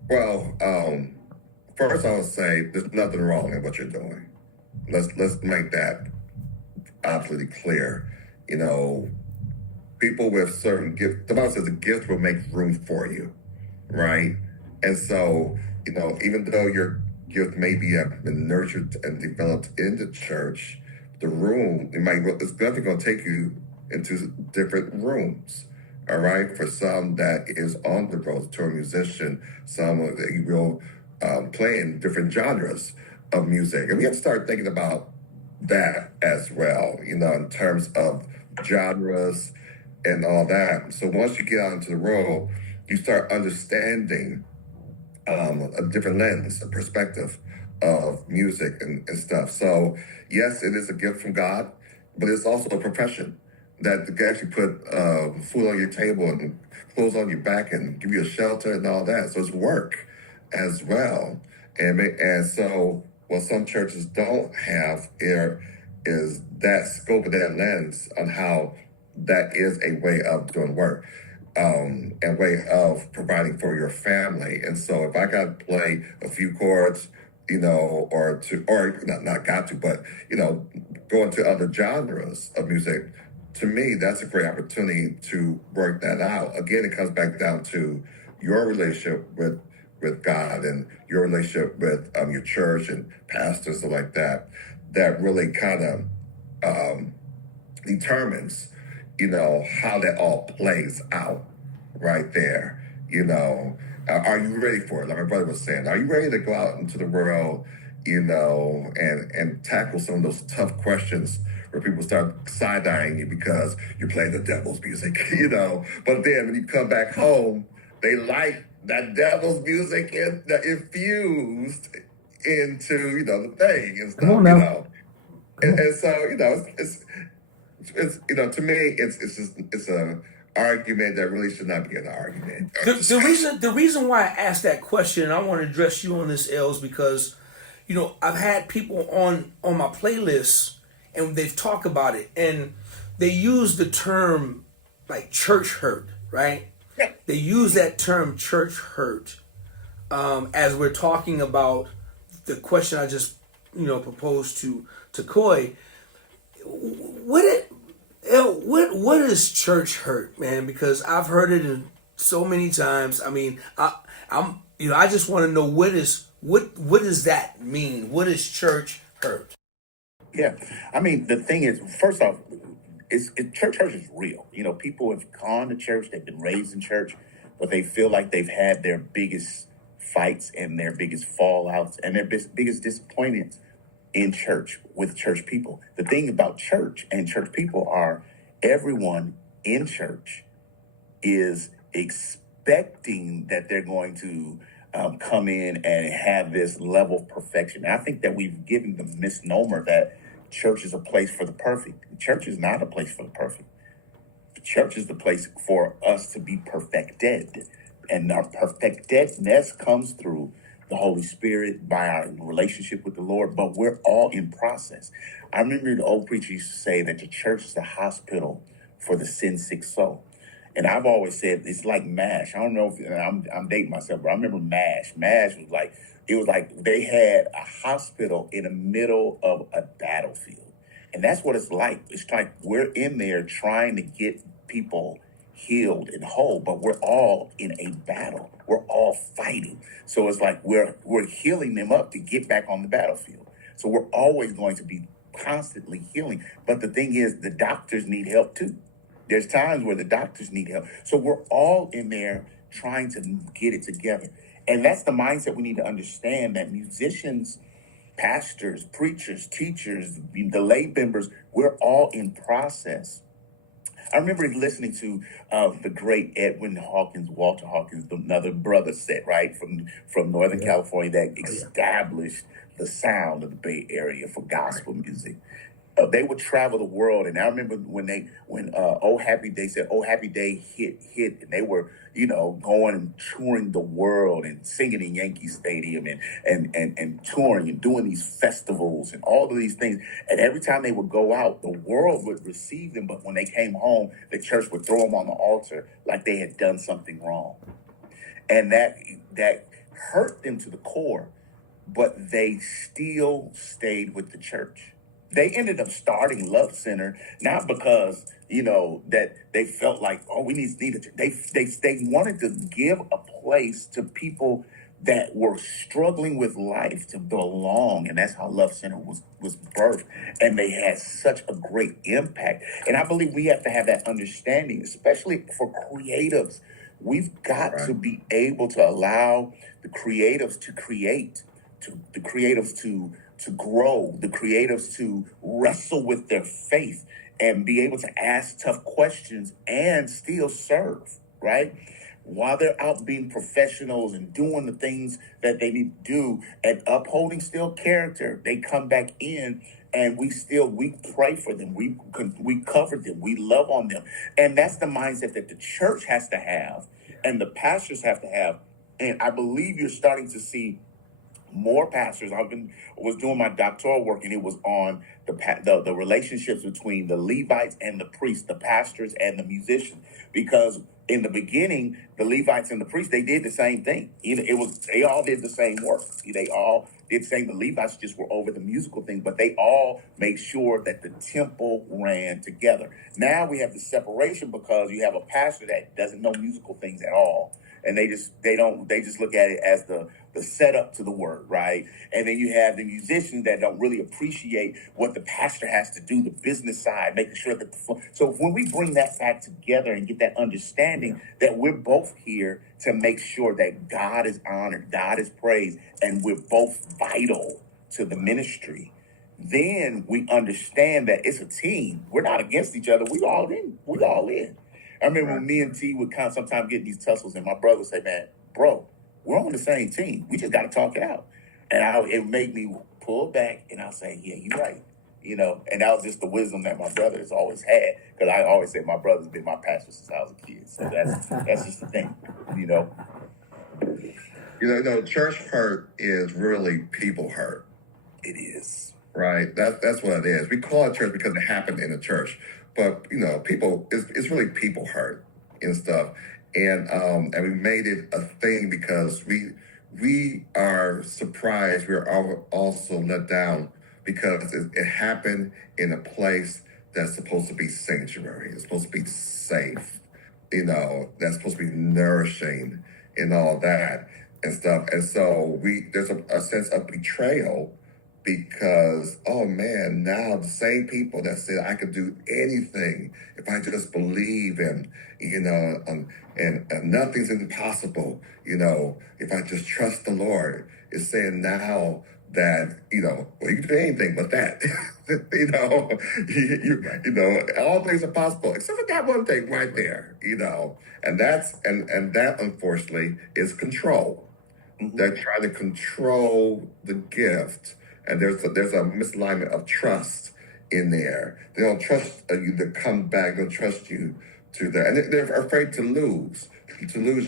Well, first I would say there's nothing wrong in what you're doing. Let's make that absolutely clear. People with certain gifts, the Bible says the gift will make room for you, right? And so, even though your gift maybe have been nurtured and developed in the church, the room, it's definitely going to take you into different rooms. All right, for some that is on the road to a musician, some that you will play in different genres of music, and we have to start thinking about that as well. In terms of genres and all that. So once you get out into the road, you start understanding a different lens, a perspective of music and stuff. So yes, it is a gift from God, but it's also a profession that can actually put food on your table and clothes on your back and give you a shelter and all that. So it's work as well. And so what some churches don't have is that scope of that lens on how that is a way of doing work, and way of providing for your family. And so if I got to play a few chords, or not got to, but, go into other genres of music, to me, that's a great opportunity to work that out. Again, it comes back down to your relationship with with God and your relationship with your church and pastors, stuff like that, that really kind of determines, how that all plays out right there. Are you ready for it? Like my brother was saying, are you ready to go out into the world, and tackle some of those tough questions where people start side-eyeing you because you're playing the devil's music, But then when you come back home, they like that devil's music infused into, the thing and stuff, Come on now. And so, it's to me, it's a argument that really should not be an argument. The reason why I asked that question, and I want to address you on this, Els, because I've had people on my playlist and they've talked about it and they use the term like church hurt, right? Yeah. They use that term church hurt as we're talking about the question I just proposed to Tecoy. What is church hurt, man? Because I've heard it in so many times. I mean, I just want to know what does that mean? What is church hurt? Yeah. I mean, the thing is, first off, church hurt is real. People have gone to church, they've been raised in church, but they feel like they've had their biggest fights and their biggest fallouts and their biggest disappointments in church with church people. The thing about church and church people are everyone in church is expecting that they're going to come in and have this level of perfection. And I think that we've given the misnomer that church is a place for the perfect. Church is not a place for the perfect. Church is the place for us to be perfected. And our perfectedness comes through the Holy Spirit by our relationship with the Lord, but we're all in process. I remember the old preacher used to say that the church is the hospital for the sin-sick soul. And I've always said it's like MASH. I don't know if I'm dating myself, but I remember MASH. MASH was like, it was like they had a hospital in the middle of a battlefield. And that's what it's like. It's like we're in there trying to get people healed and whole, but we're all in a battle. We're all fighting. So it's like we're healing them up to get back on the battlefield. So we're always going to be constantly healing. But the thing is, the doctors need help too. There's times where the doctors need help. So we're all in there trying to get it together. And that's the mindset we need to understand, that musicians, pastors, preachers, teachers, the lay members, we're all in process. I remember listening to the great Walter Hawkins, another brother set, right, from Northern California that established the sound of the Bay Area for gospel music. They would travel the world, and I remember when Oh Happy Day said Oh Happy Day hit, and they were going and touring the world and singing in Yankee Stadium and touring and doing these festivals and all of these things. And every time they would go out, the world would receive them, but when they came home, the church would throw them on the altar like they had done something wrong, and that hurt them to the core. But they still stayed with the church. They ended up starting Love Center, not because, that they felt like, oh, we need a church. They wanted to give a place to people that were struggling with life to belong. And that's how Love Center was birthed. And they had such a great impact. And I believe we have to have that understanding, especially for creatives. We've got to be able to allow the creatives to create, the creatives to grow, the creatives to wrestle with their faith and be able to ask tough questions and still serve, right? While they're out being professionals and doing the things that they need to do and upholding still character, they come back in and we pray for them. We cover them. We love on them. And that's the mindset that the church has to have and the pastors have to have. And I believe you're starting to see more pastors. Was doing my doctoral work, and it was on the relationships between the Levites and the priests, the pastors and the musicians. Because in the beginning, the Levites and the priests, they did the same thing. They all did the same work. They all did the same. The Levites just were over the musical thing, but they all made sure that the temple ran together. Now we have the separation because you have a pastor that doesn't know musical things at all. and they just look at it as the setup to the word, right? And then you have the musicians that don't really appreciate what the pastor has to do, the business side, making sure that so when we bring that back together and get that understanding that we're both here to make sure that God is honored, God is praised, and we're both vital to the ministry, then we understand that it's a team. We're not against each other. We all in. I remember when me and T would sometimes get these tussles, and my brother would say, "Man, bro, we're on the same team. We just got to talk it out." And it made me pull back, and I'll say, "Yeah, you're right." And that was just the wisdom that my brother has always had, because I always say my brother's been my pastor since I was a kid. So that's just the thing. Church hurt is really people hurt. It is. Right? That's what it is. We call it church because it happened in the church. But, people, it's really people hurt and stuff. And we made it a thing because we are surprised. We're also let down because it happened in a place that's supposed to be sanctuary. It's supposed to be safe, that's supposed to be nourishing and all that and stuff. And so there's a sense of betrayal because, oh man, now the same people that said I could do anything if I just believe and nothing's impossible, if I just trust the Lord, is saying now that, well, you can do anything but that. All things are possible, except for that one thing right there, and that unfortunately is control. Mm-hmm. They're trying to control the gift. And there's a misalignment of trust in there. They don't trust you to come back. They don't trust you and they're afraid to lose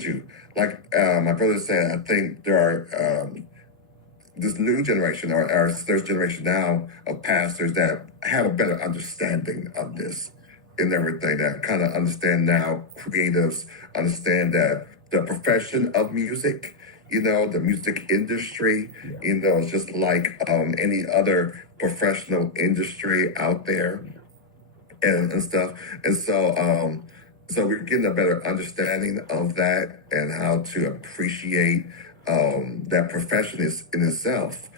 you. Like my brother said, I think there are this new generation, or there's generation now of pastors that have a better understanding of this and everything. That kind of understand now. Creatives understand that the profession of music. The music industry, it's just like any other professional industry out there and stuff. And so we're getting a better understanding of that and how to appreciate that profession is in itself.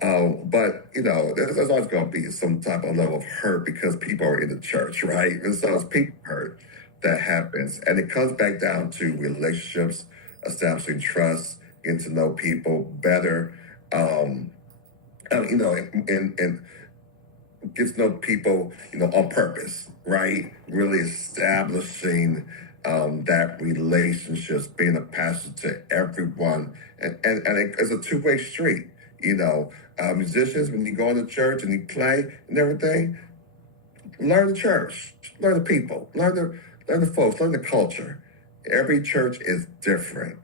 But, there's always going to be some type of level of hurt because people are in the church, right? And so it's people hurt that happens. And it comes back down to relationships, establishing trust, getting to know people better, and get to know people, on purpose, right? Really establishing that relationships, being a pastor to everyone, and it's a two-way street. Musicians, when you go into church and you play and everything, learn the church, learn the people, learn the folks, learn the culture. Every church is different.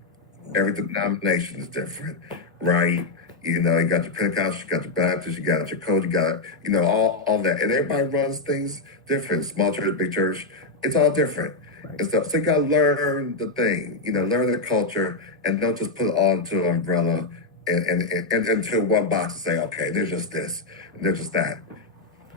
Every denomination is different, right? You got your Pentecostal, you got your Baptist, you got your Code, you got, all that. And everybody runs things different. Small church, big church, it's all different and stuff. So you got to learn the thing, learn the culture, and don't just put it all into an umbrella and into one box and say, okay, there's just this and there's just that.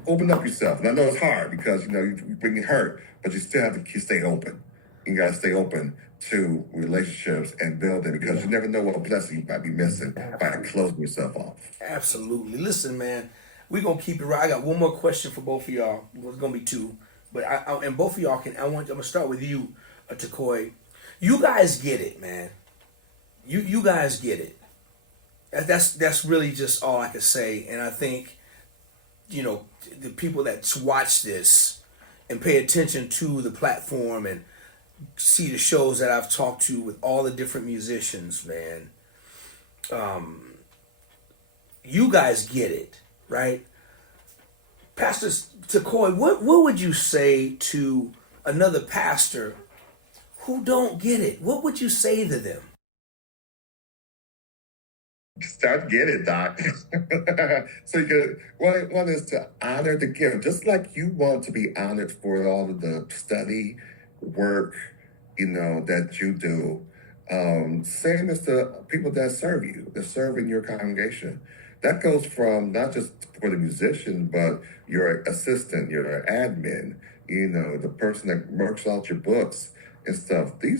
Open up yourself. And I know it's hard because, you bring it hurt, but you still have to stay open. You got to stay open to relationships and building because you never know what blessing you might be missing by closing yourself off. Absolutely. Listen, man, we're going to keep it right. I got one more question for both of y'all. Well, it's going to be two. But and both of y'all I'm going to start with you, Tecoy. You guys get it, man. You guys get it. That's really just all I can say. And I think, the people that watch this and pay attention to the platform and see the shows that I've talked to with all the different musicians, man. You guys get it, right? Pastor Tecoy, what would you say to another pastor who don't get it? What would you say to them? Start get it, Doc. So you can, one is to honor the gift, just like you want to be honored for all of the study, work, that you do. Same as the people that serve you, that serve in your congregation. That goes from not just for the musician, but your assistant, your admin, the person that works out your books and stuff. You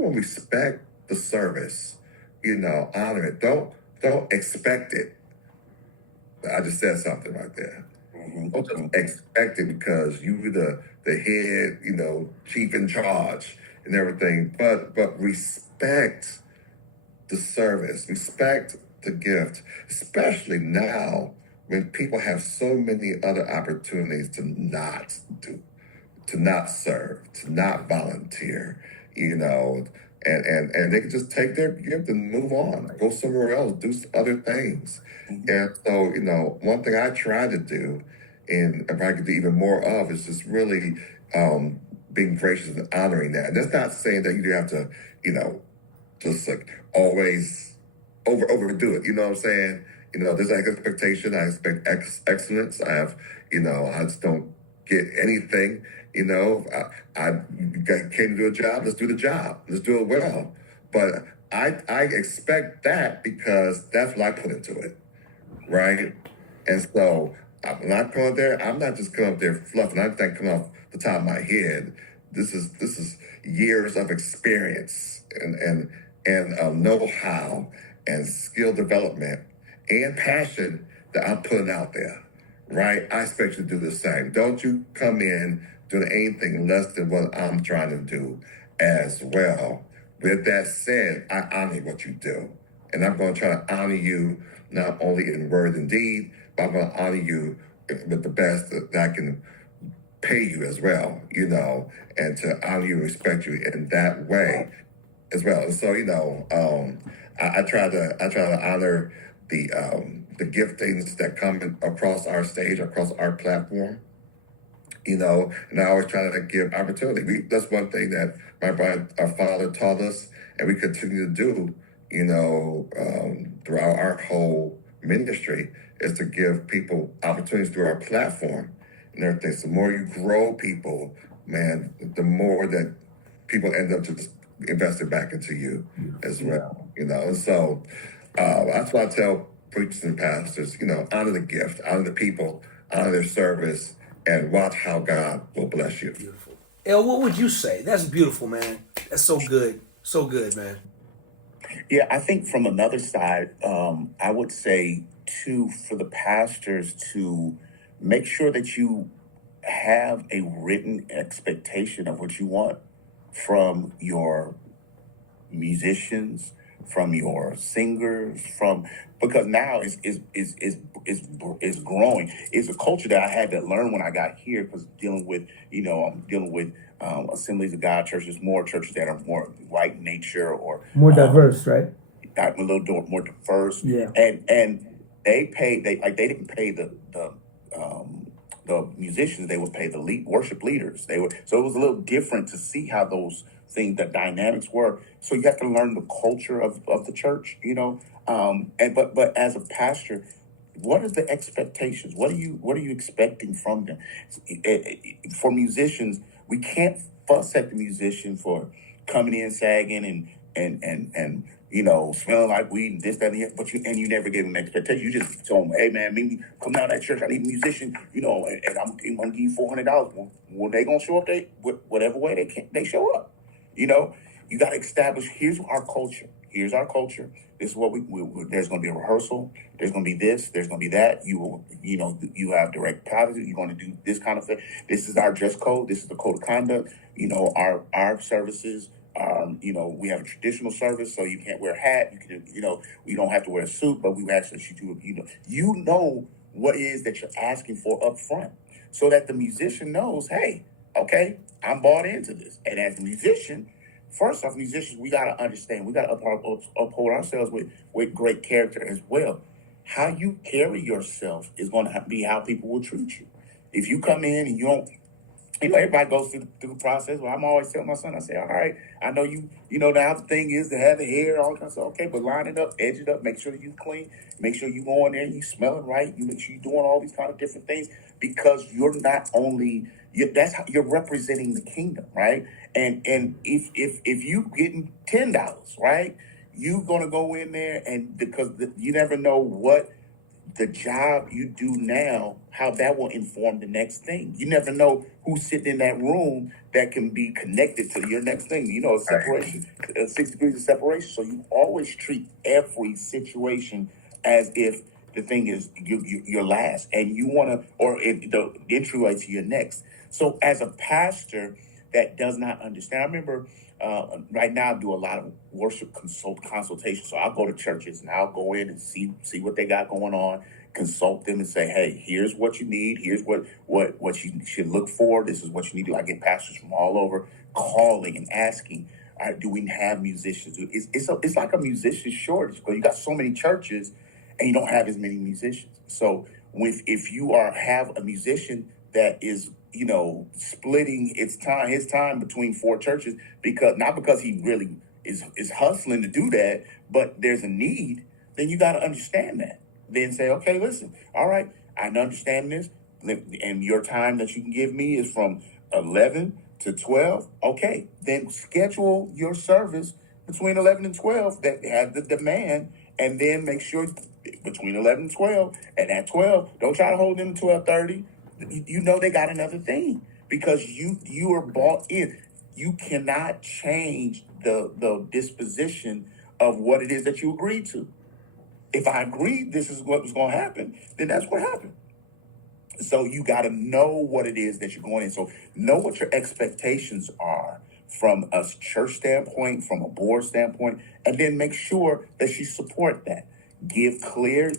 want to respect the service. Honor it. Don't expect it. I just said something right there. Don't just expect it because you're the head, chief in charge and everything. But respect the service, respect the gift, especially now when people have so many other opportunities to not do, to not serve, to not volunteer, and they can just take their gift and move on, go somewhere else, do other things. And so, one thing I try to do, and if I could do even more of, is just really being gracious and honoring that. And that's not saying that you have to, just like always overdo it. You know what I'm saying? There's an expectation. I expect excellence. I have, I just don't get anything. I came to do a job. Let's do the job. Let's do it well. But I expect that because that's what I put into it, right? And so when I come up there, I'm not just coming up there fluffing. I'm not coming off the top of my head. This is years of experience and know-how and skill development and passion that I'm putting out there, right? I expect you to do the same. Don't you come in doing anything less than what I'm trying to do as well. With that said, I honor what you do. And I'm going to try to honor you not only in word and deed, but I'm going to honor you with the best that I can pay you as well, and to honor you and respect you in that way as well. And so, I try to honor the giftings that come across our stage, across our platform, and I always try to give opportunity. That's one thing that our father taught us, and we continue to do, throughout our whole ministry, is to give people opportunities through our platform and everything. So the more you grow people, man, the more that people end up just investing back into you as well, And so that's why I tell preachers and pastors, honor the gift, honor the people, honor their service, and watch how God will bless you. Beautiful. El, what would you say? That's beautiful, man. That's so good. So good, man. Yeah, I think from another side, I would say, too, for the pastors to make sure that you have a written expectation of what you want from your musicians, from your singers, because now it's growing. It's a culture that I had to learn when I got here, because I'm dealing with Assemblies of God churches, more churches that are more white nature or more diverse, right? A little more diverse. Yeah. And they didn't pay the musicians, they would pay the worship leaders. So it was a little different to see how those things, the dynamics were. So you have to learn the culture of the church, but as a pastor, what are the expectations? What are you expecting from them? For musicians, we can't fuss at the musician for coming in sagging and smelling like weed and this, that, and the other, but you never gave them expectations. You just told them, hey man, maybe come down to that church, I need a musician, and I'm gonna give you $400. Well, they gonna show up whatever way they show up. You gotta establish, here's our culture. Here's our culture. This is what there's going to be a rehearsal. There's going to be this. There's going to be that. You have direct policy. You're going to do this kind of thing. This is our dress code. This is the code of conduct. Our services. We have a traditional service, so you can't wear a hat. We don't have to wear a suit, but we actually should do. You know what it is that you're asking for up front, so that the musician knows, hey, okay, I'm bought into this. And as a musician, first off, musicians, we got to understand, we got to uphold ourselves with great character as well. How you carry yourself is going to be how people will treat you. If you come in and you don't, everybody goes through the process. Well, I'm always telling my son, I say, all right, I know now the thing is to have the hair, all that stuff. Okay, but line it up, edge it up, make sure that you clean, make sure you go in there and you smelling right, you make sure you're doing all these kind of different things, because you're not only, that's how you're representing the kingdom, right? And if you getting $10, right, you gonna go in there, and because you never know what the job you do now, how that will inform the next thing. You never know who's sitting in that room that can be connected to your next thing. You know, separation, 6 degrees of separation. So you always treat every situation as if the thing is your last, and you want to, or the entryway to your next. So as a pastor that does not understand, I remember right now I do a lot of worship consultation. So I'll go to churches and I'll go in and see what they got going on, consult them and say, hey, here's what you need. Here's what you should look for. This is what you need to do. I get pastors from all over calling and asking, do we have musicians? It's like a musician shortage because you got so many churches and you don't have as many musicians. So if you have a musician that is, splitting his time between 4 churches, not because he really is hustling to do that, but there's a need, then you got to understand that. Then say, okay, listen, all right, I understand this, and your time that you can give me is from 11 to 12. Okay, then schedule your service between 11 and 12 that have the demand, and then make sure between 11 and 12, and at 12, don't try to hold them to 12:30. They got another thing because you are bought in. You cannot change the disposition of what it is that you agreed to. If I agreed this is what was going to happen, then that's what happened. So you got to know what it is that you're going in. So know what your expectations are from a church standpoint, from a board standpoint, and then make sure that you support that. Give clear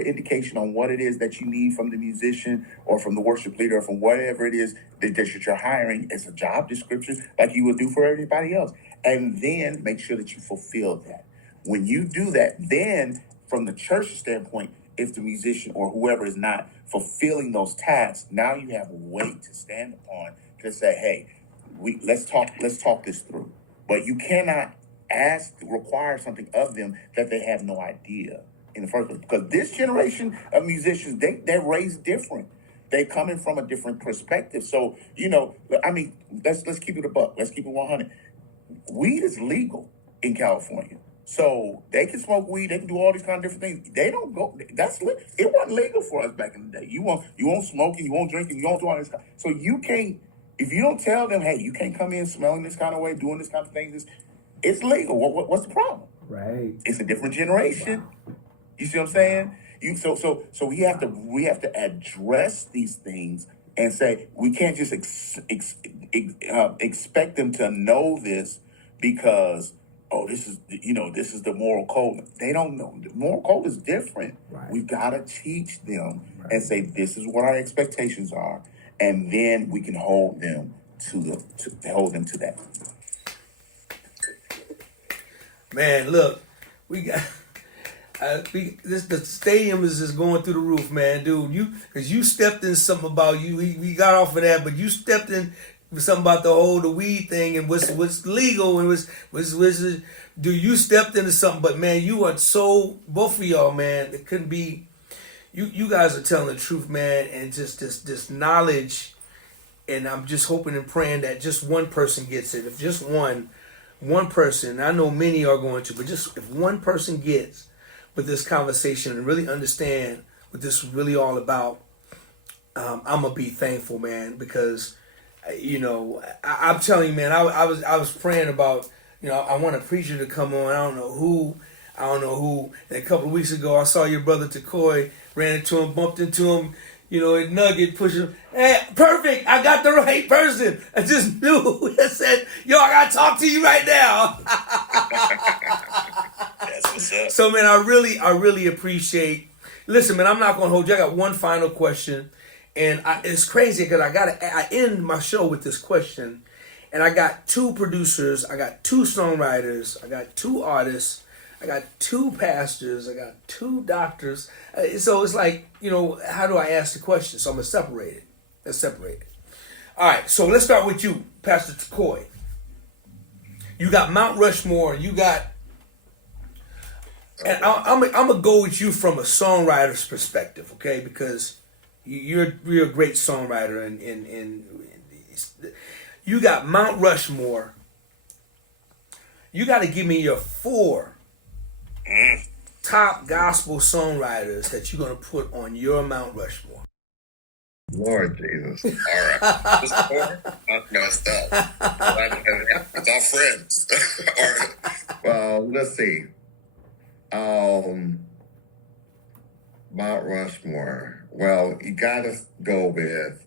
indication on what it is that you need from the musician or from the worship leader or from whatever it is that you're hiring as a job description like you would do for everybody else. And then make sure that you fulfill that. When you do that, then from the church standpoint, if the musician or whoever is not fulfilling those tasks, now you have a weight to stand upon to say, hey, let's talk this through. But you cannot require something of them that they have no idea in the first place. Because this generation of musicians, they're raised different. They coming from a different perspective. So, let's keep it a buck. Let's keep it 100. Weed is legal in California. So they can smoke weed, they can do all these kind of different things. They don't go, it wasn't legal for us back in the day. You won't smoke and you won't drink and you won't do all this. So you can't, if you don't tell them, hey, you can't come in smelling this kind of way, doing this kind of thing, it's legal. What's the problem? Right. It's a different generation. Wow. You see what I'm saying? So we have to address these things and say we can't just expect them to know this because this is the moral code. They don't know. The moral code is different. Right. We've got to teach them and say this is what our expectations are, and then we can hold them to that. Man, look, we got the stadium is just going through the roof, man, dude. You stepped in something about you. We got off of that, but you stepped in something about the weed thing and what's legal and what's you stepped into something. But man, you are so, both of y'all, man. It couldn't be. You guys are telling the truth, man, and just this knowledge. And I'm just hoping and praying that just one person gets it. If just one person, I know many are going to, but just if one person gets with this conversation and really understand what this is really all about, I'm gonna be thankful, man, because I'm telling you, man, I was praying about, I want a preacher to come on. I don't know who. And a couple of weeks ago, I saw your brother Tecoy, ran into him, bumped into him, at Nugget, pushing him. Hey, perfect! I got the right person. I just knew. I said, yo, I gotta talk to you right now. That's what's up. So, man, I really appreciate. Listen, man, I'm not gonna hold you. I got one final question, and it's crazy because I end my show with this question, and I got 2 producers, I got 2 songwriters, I got 2 artists, I got 2 pastors, I got 2 doctors. So it's like, how do I ask the question? So I'm gonna separate it. Let's separate it. All right. So let's start with you, Pastor Tecoy. You got Mount Rushmore. You got. And I'm gonna go with you from a songwriter's perspective, okay? Because you're a great songwriter, and you got Mount Rushmore. You got to give me your 4 top gospel songwriters that you're gonna put on your Mount Rushmore? Lord Jesus. All right. Just four? Messed up. It's all friends. All right. Well, let's see. Mount Rushmore. Well, you gotta go with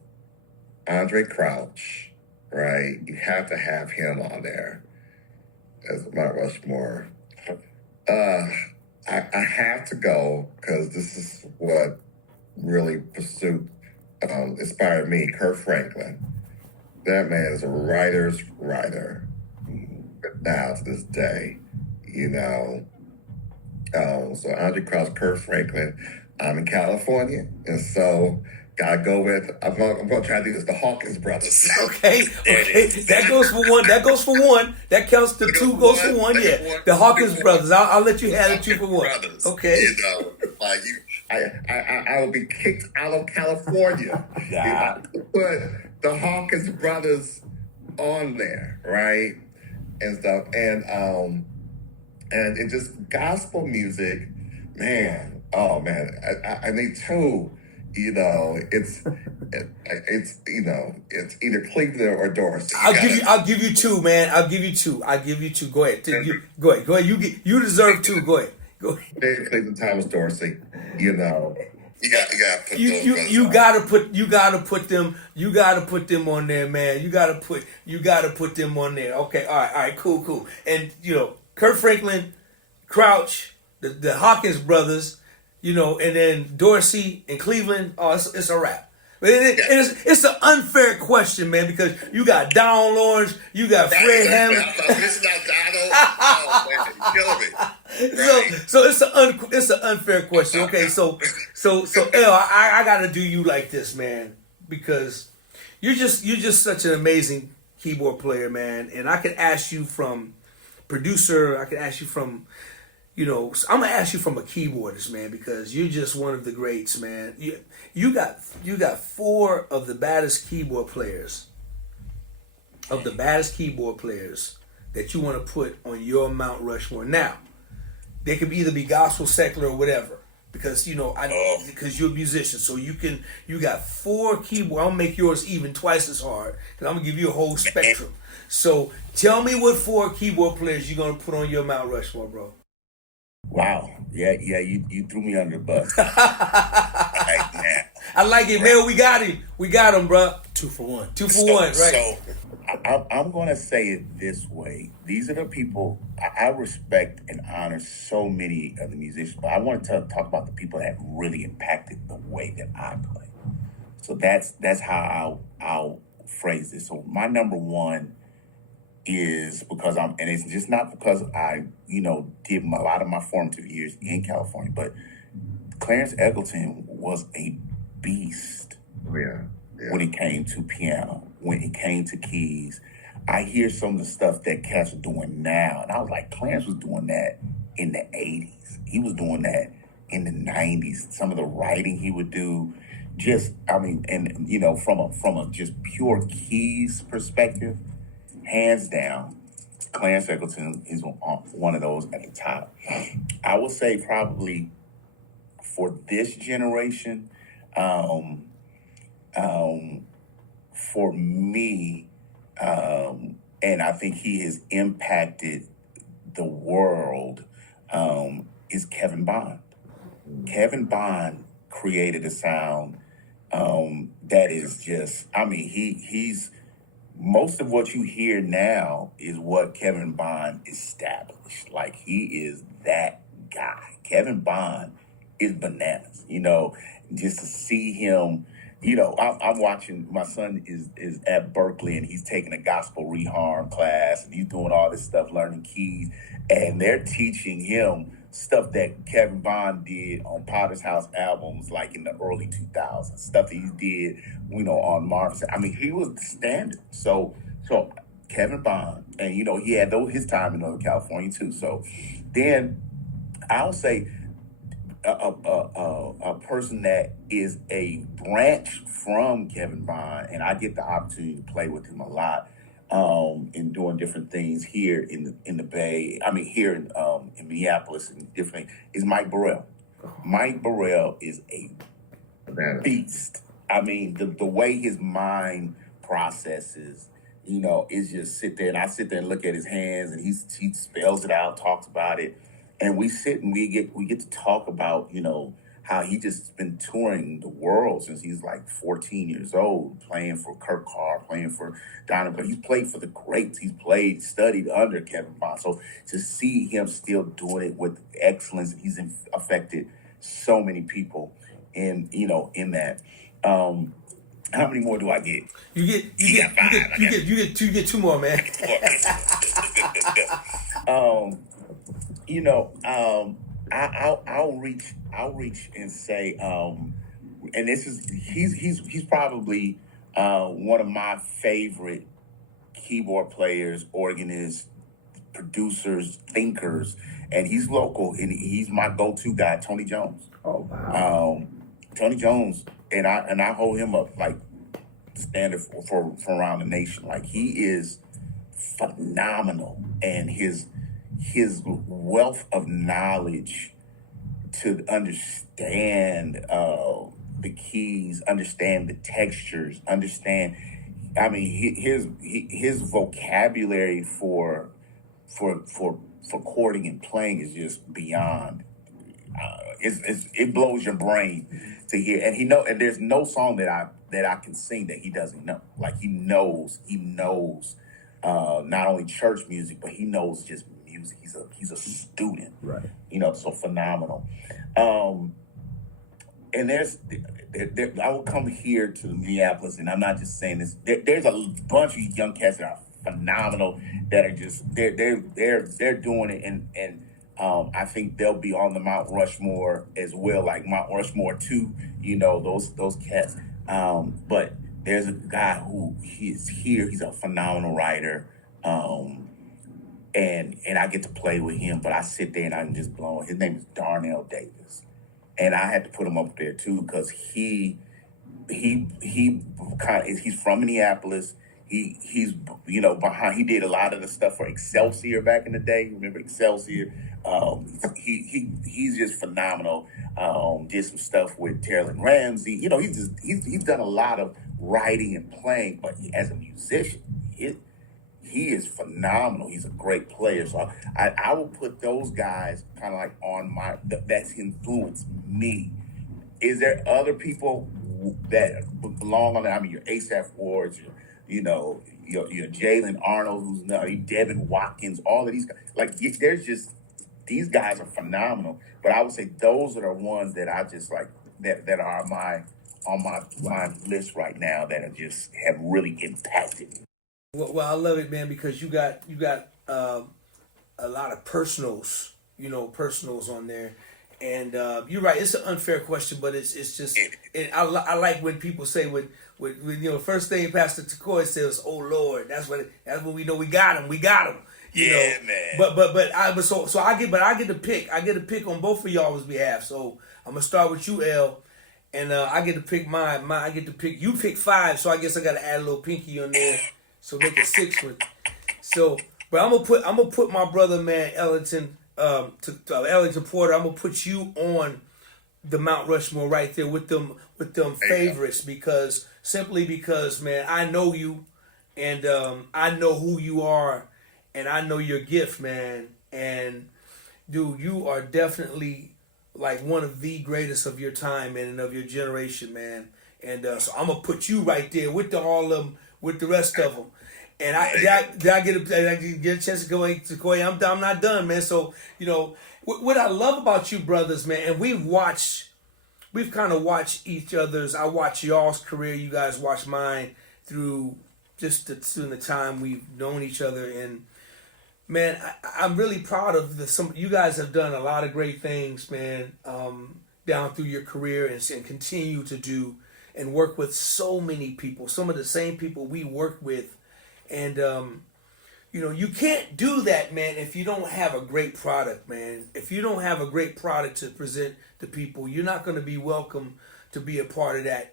Andre Crouch, right? You have to have him on there as Mount Rushmore. I have to go because this is what really inspired me. Kirk Franklin. That man is a writer's writer. Now to this day, you know. So Andre Crouch, Kirk Franklin. I'm in California, and so gotta go with. I'm gonna try to do this. The Hawkins brothers. Okay. That goes for one. That counts to two. Goes for one. Yeah. The Hawkins brothers. I'll let you have it 2 for 1. Brothers. Okay. You know, like I will be kicked out of California. Yeah. Put the Hawkins brothers on there, right, and stuff, and it just gospel music, man. Oh man, I need two. You know, it's it's either Cleveland or Dorsey. I'll give you 2, man. I'll give you 2. Go ahead. Go ahead. You deserve 2. Go ahead. Cleveland, Thomas Dorsey. You know, you gotta put them on there, man. You gotta put them on there. Okay, all right, cool. And you know, Kirk Franklin, Crouch, the Hawkins brothers. You know, and then Dorsey and Cleveland. Oh, it's a wrap. It's an unfair question, man, because you got Don Lawrence, you got Fred Hammond. It's not Donald. Oh man, you're killing me. Right? So it's an unfair question. Okay, so L, I gotta do you like this, man, because you're just such an amazing keyboard player, man, and I can ask you from producer, I can ask you from. You know, I'm gonna ask you from a keyboardist, man, because you're just one of the greats, man. You got 4 of the baddest keyboard players, that you want to put on your Mount Rushmore. Now, they could either be gospel, secular, or whatever, because because you're a musician, so you got 4 keyboard. I'm gonna make yours even twice as hard, because I'm gonna give you a whole spectrum. So tell me what 4 keyboard players you're gonna put on your Mount Rushmore, bro. Wow. Yeah, you threw me under the bus. I like it, man. We got him, bro. 2 for 1. 2 for 1, right? So I'm going to say it this way. These are the people I respect and honor so many of the musicians, but I want to talk about the people that really impacted the way that I play. So that's how I'll phrase this. So my number 1 is because and it's just not because I, did a lot of my formative years in California, but Clarence Ellington was a beast. Yeah. When it came to piano, when it came to keys. I hear some of the stuff that cats are doing now, and I was like, Clarence was doing that in the 80s. He was doing that in the 90s. Some of the writing he would do, from a just pure keys perspective, hands down, Clarence Ellington is one of those at the top. I would say probably for this generation, for me, and I think he has impacted the world, is Kevin Bond. Kevin Bond created a sound that is just, he's most of what you hear now is what Kevin Bond established. Like, he is that guy. Kevin Bond is bananas, just to see him. I'm watching, my son is at Berkeley, and he's taking a gospel reharm class, and he's doing all this stuff, learning keys, and they're teaching him stuff that Kevin Bond did on Potter's House albums, like in the early 2000s, stuff he did, on Marvin. He was the standard. So Kevin Bond, and he had his time in Northern California too. So then I'll say a person that is a branch from Kevin Bond, and I get the opportunity to play with him a lot in doing different things here in the Bay. Here in Minneapolis and different, is Mike Burrell. Mike Burrell is a beast. I mean, the way his mind processes, is just sit there, and I sit there and look at his hands, and he spells it out, talks about it, and we sit and we get to talk about, how he just been touring the world since he's like 14 years old, playing for Kurt Carr, playing for Donald. He's played for the greats. He's studied under Kevin Bond. So to see him still doing it with excellence, he's affected so many people in that. How many more do I get? You get five. You get two more, man. I'll reach and say, and this is he's probably one of my favorite keyboard players, organists, producers, thinkers, and he's local, and he's my go-to guy, Tony Jones. Oh wow. Tony Jones, and I hold him up like standard for around the nation. Like, he is phenomenal, and his wealth of knowledge to understand the keys, understand the textures, understand. I mean, his vocabulary for chording and playing is just beyond. It blows your brain to hear, and there's no song that I can sing that he doesn't know. Like, he knows not only church music, but he knows just music. He's a student, right? So phenomenal. And I will come here to Minneapolis, and I'm not just saying this. There's a bunch of young cats that are phenomenal, that are just they're doing it, and I think they'll be on the Mount Rushmore as well, like Mount Rushmore 2. Those cats. But there's a guy who he's here. He's a phenomenal writer. And I get to play with him, but I sit there and I'm just blown. His name is Darnell Davis, and I had to put him up there too because he's from Minneapolis. He's behind. He did a lot of the stuff for Excelsior back in the day. Remember Excelsior? He's just phenomenal. Did some stuff with Terrell Ramsey. He's done a lot of writing and playing, but as a musician, he is phenomenal. He's a great player. So I will put those guys kind of like on that's influenced me. Is there other people that belong on that? I mean, your ASAP Wards, your Jalen Arnold, who's now Devin Watkins, all of these guys. Like, there's just, these guys are phenomenal. But I would say those are the ones that I just like, that are on my list right now, that have really impacted me. Well, I love it, man, because you got a lot of personals on there, and you're right. It's an unfair question, but it's just. I like when people say when first thing Pastor Tecoy says, "Oh Lord," that's when we know we got him. We got him. Man. But I get to pick. I get to pick on both of y'all's behalf. So I'm gonna start with you, L. And I get to pick mine. I get to pick. You pick 5, so I guess I got to add a little pinky on there. So make it 6 one. So, but I'm gonna put my brother, man, Ellington, Ellington Porter. I'm gonna put you on the Mount Rushmore right there with them favorites, because man, I know you, and I know who you are, and I know your gift, man. And dude, you are definitely like one of the greatest of your time, man, and of your generation, man. And so I'm gonna put you right there with all of them, with the rest of them. And I get a chance to go to Tecoy. I'm not done, man. So what I love about you brothers, man, and we've kind of watched each other's. I watch y'all's career. You guys watch mine through just the time we've known each other. And man, I'm really proud of you guys have done a lot of great things, man, down through your career, and continue to do and work with so many people, some of the same people we work with. And, you can't do that, man, if you don't have a great product, man. If you don't have a great product to present to people, you're not going to be welcome to be a part of that,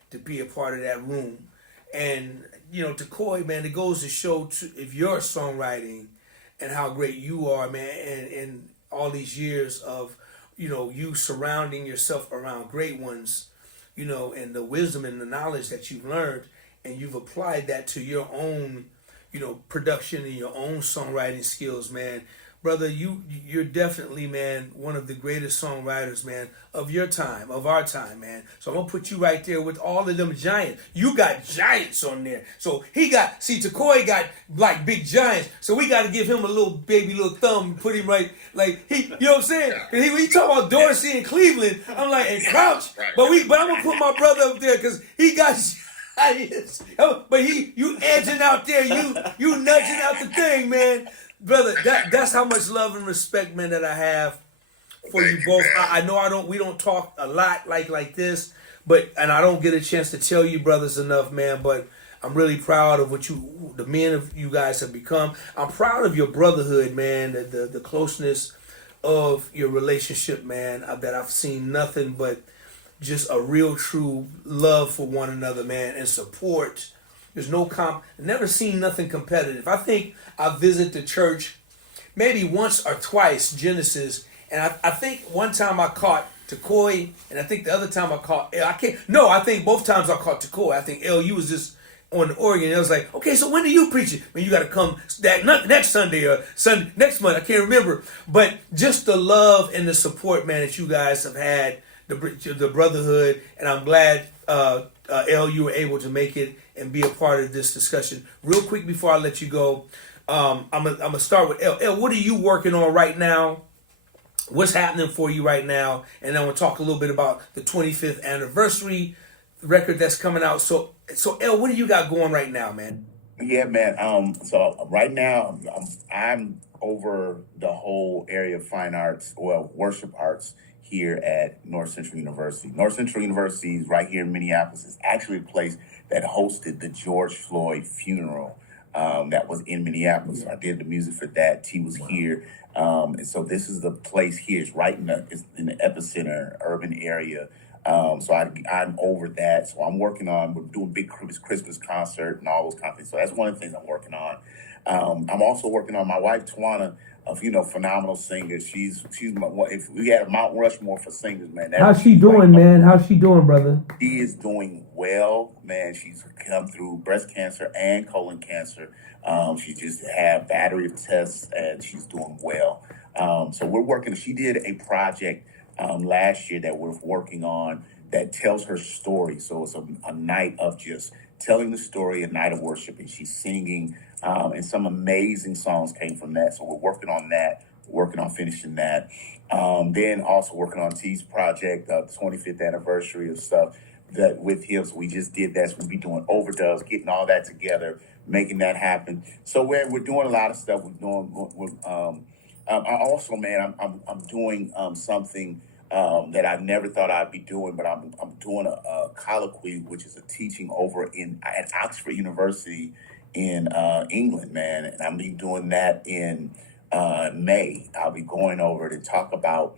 room. And, Tecoy, man, it goes to show if your songwriting and how great you are, man, and all these years of, you surrounding yourself around great ones, and the wisdom and the knowledge that you've learned, and you've applied that to your own, production and your own songwriting skills, man. Brother, you're definitely, man, one of the greatest songwriters, man, of your time, of our time, man. So I'm gonna put you right there with all of them giants. You got giants on there. So Tecoy got like big giants. So we got to give him a little thumb, put him right, like you know what I'm saying? He talk about Dorsey and Cleveland. I'm like, and Crouch, but I'm gonna put my brother up there because he got. But you edging out there, you nudging out the thing, man. Brother, that's how much love and respect, man, that I have for you both. I know we don't talk a lot like this, and I don't get a chance to tell you brothers enough, man, but I'm really proud of the men of you guys have become. I'm proud of your brotherhood, man, the closeness of your relationship, man, that I've seen nothing but just a real true love for one another, man, and support. There's no never seen nothing competitive. I think I visit the church maybe once or twice, Genesis, and I think one time I caught Tecoy, and I think the other time I caught I think both times I caught Tecoy. I think you was just on the organ. I was like, okay, so when do you preach it? Man, you got to come next Sunday or next month. I can't remember, but just the love and the support, man, that you guys have had, the brotherhood, and I'm glad you were able to make it and be a part of this discussion. Real quick before I let you go, I'm gonna start with what are you working on right now? What's happening for you right now? And then we'll talk a little bit about the 25th anniversary record that's coming out. So what do you got going right now, man? Yeah, man. So right now I'm over the whole area of fine arts, worship arts, here at North Central University. North Central University is right here in Minneapolis. It's actually a place that hosted the George Floyd funeral that was in Minneapolis. So I did the music for that. T was here. And so this is the place here. It's right in the epicenter, urban area. So I'm over that. So we're doing big Christmas concert and all those kind of things. So that's one of the things I'm working on. I'm also working on my wife, Tawana, phenomenal singer. She's if we had a Mount Rushmore for singers, man. How's she doing, man? How's she doing, brother? She is doing well, man. She's come through breast cancer and colon cancer. She just had a battery of tests, and she's doing well. So we're working. She did a project last year that we're working on that tells her story. So it's a night of just telling the story, a night of worship, and she's singing. And some amazing songs came from that. So we're working on that, working on finishing that. Then also working on T's project, the 25th anniversary of stuff that with him. So we just did that. So we'll be doing overdubs, getting all that together, making that happen. So we're doing a lot of stuff. I also, man, I'm doing something that I never thought I'd be doing, but I'm doing a colloquy, which is a teaching over at Oxford University in England, man, and I'll be doing that in May. I'll be going over to talk about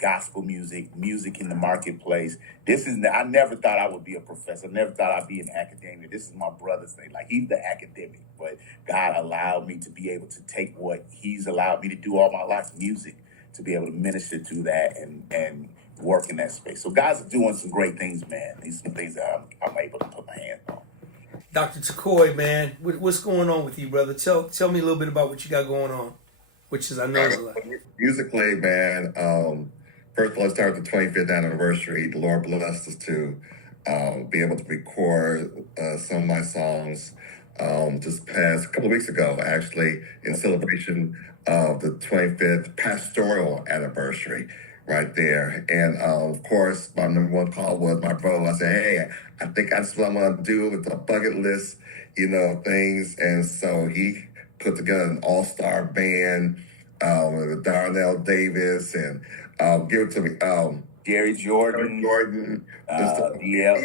gospel music in the marketplace. I never thought I would be a professor. I never thought I'd be in academia. This is my brother's thing. Like, he's the academic, but God allowed me to be able to take what he's allowed me to do all my life, music, to be able to minister to that and work in that space. So God's doing some great things, man. These are some things that I'm able to put my hands on. Dr. Tecoy, man, what's going on with you, brother? Tell me a little bit about what you got going on, which is, I know, a lot. Musically, man, first of all, let's start with the 25th anniversary. The Lord blessed us to be able to record some of my songs just past a couple of weeks ago, actually, in celebration of the 25th pastoral anniversary right there. And of course, my number one call was my brother. I said, hey, I think that's what I'm going to do with the bucket list, things. And so he put together an all-star band with Darnell Davis and give it to me. Jerry Jordan, D.L.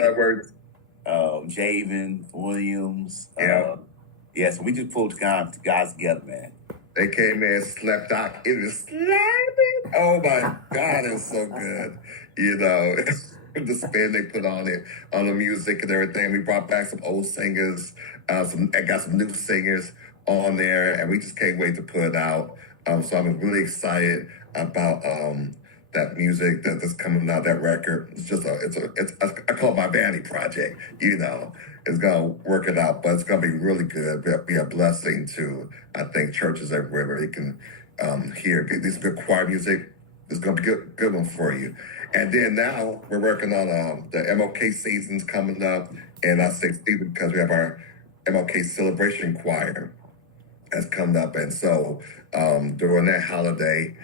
Edwards, Javen Williams. So we just pulled the guys together, man. They came in and slept out. It was slapping. Oh my God, it's so good. The spin they put on it, on the music and everything. We brought back some old singers. I got some new singers on there, and we just can't wait to put it out. So I'm really excited about that music that's coming out. That record. I call it my vanity project. It's gonna work it out, but it's gonna be really good. It'll be a blessing to, I think, churches everywhere where they can hear this good choir music. It's gonna be good one for you. And then now we're working on the MLK season's coming up, and I say Stephen because we have our MLK celebration choir that's coming up, and so during that holiday,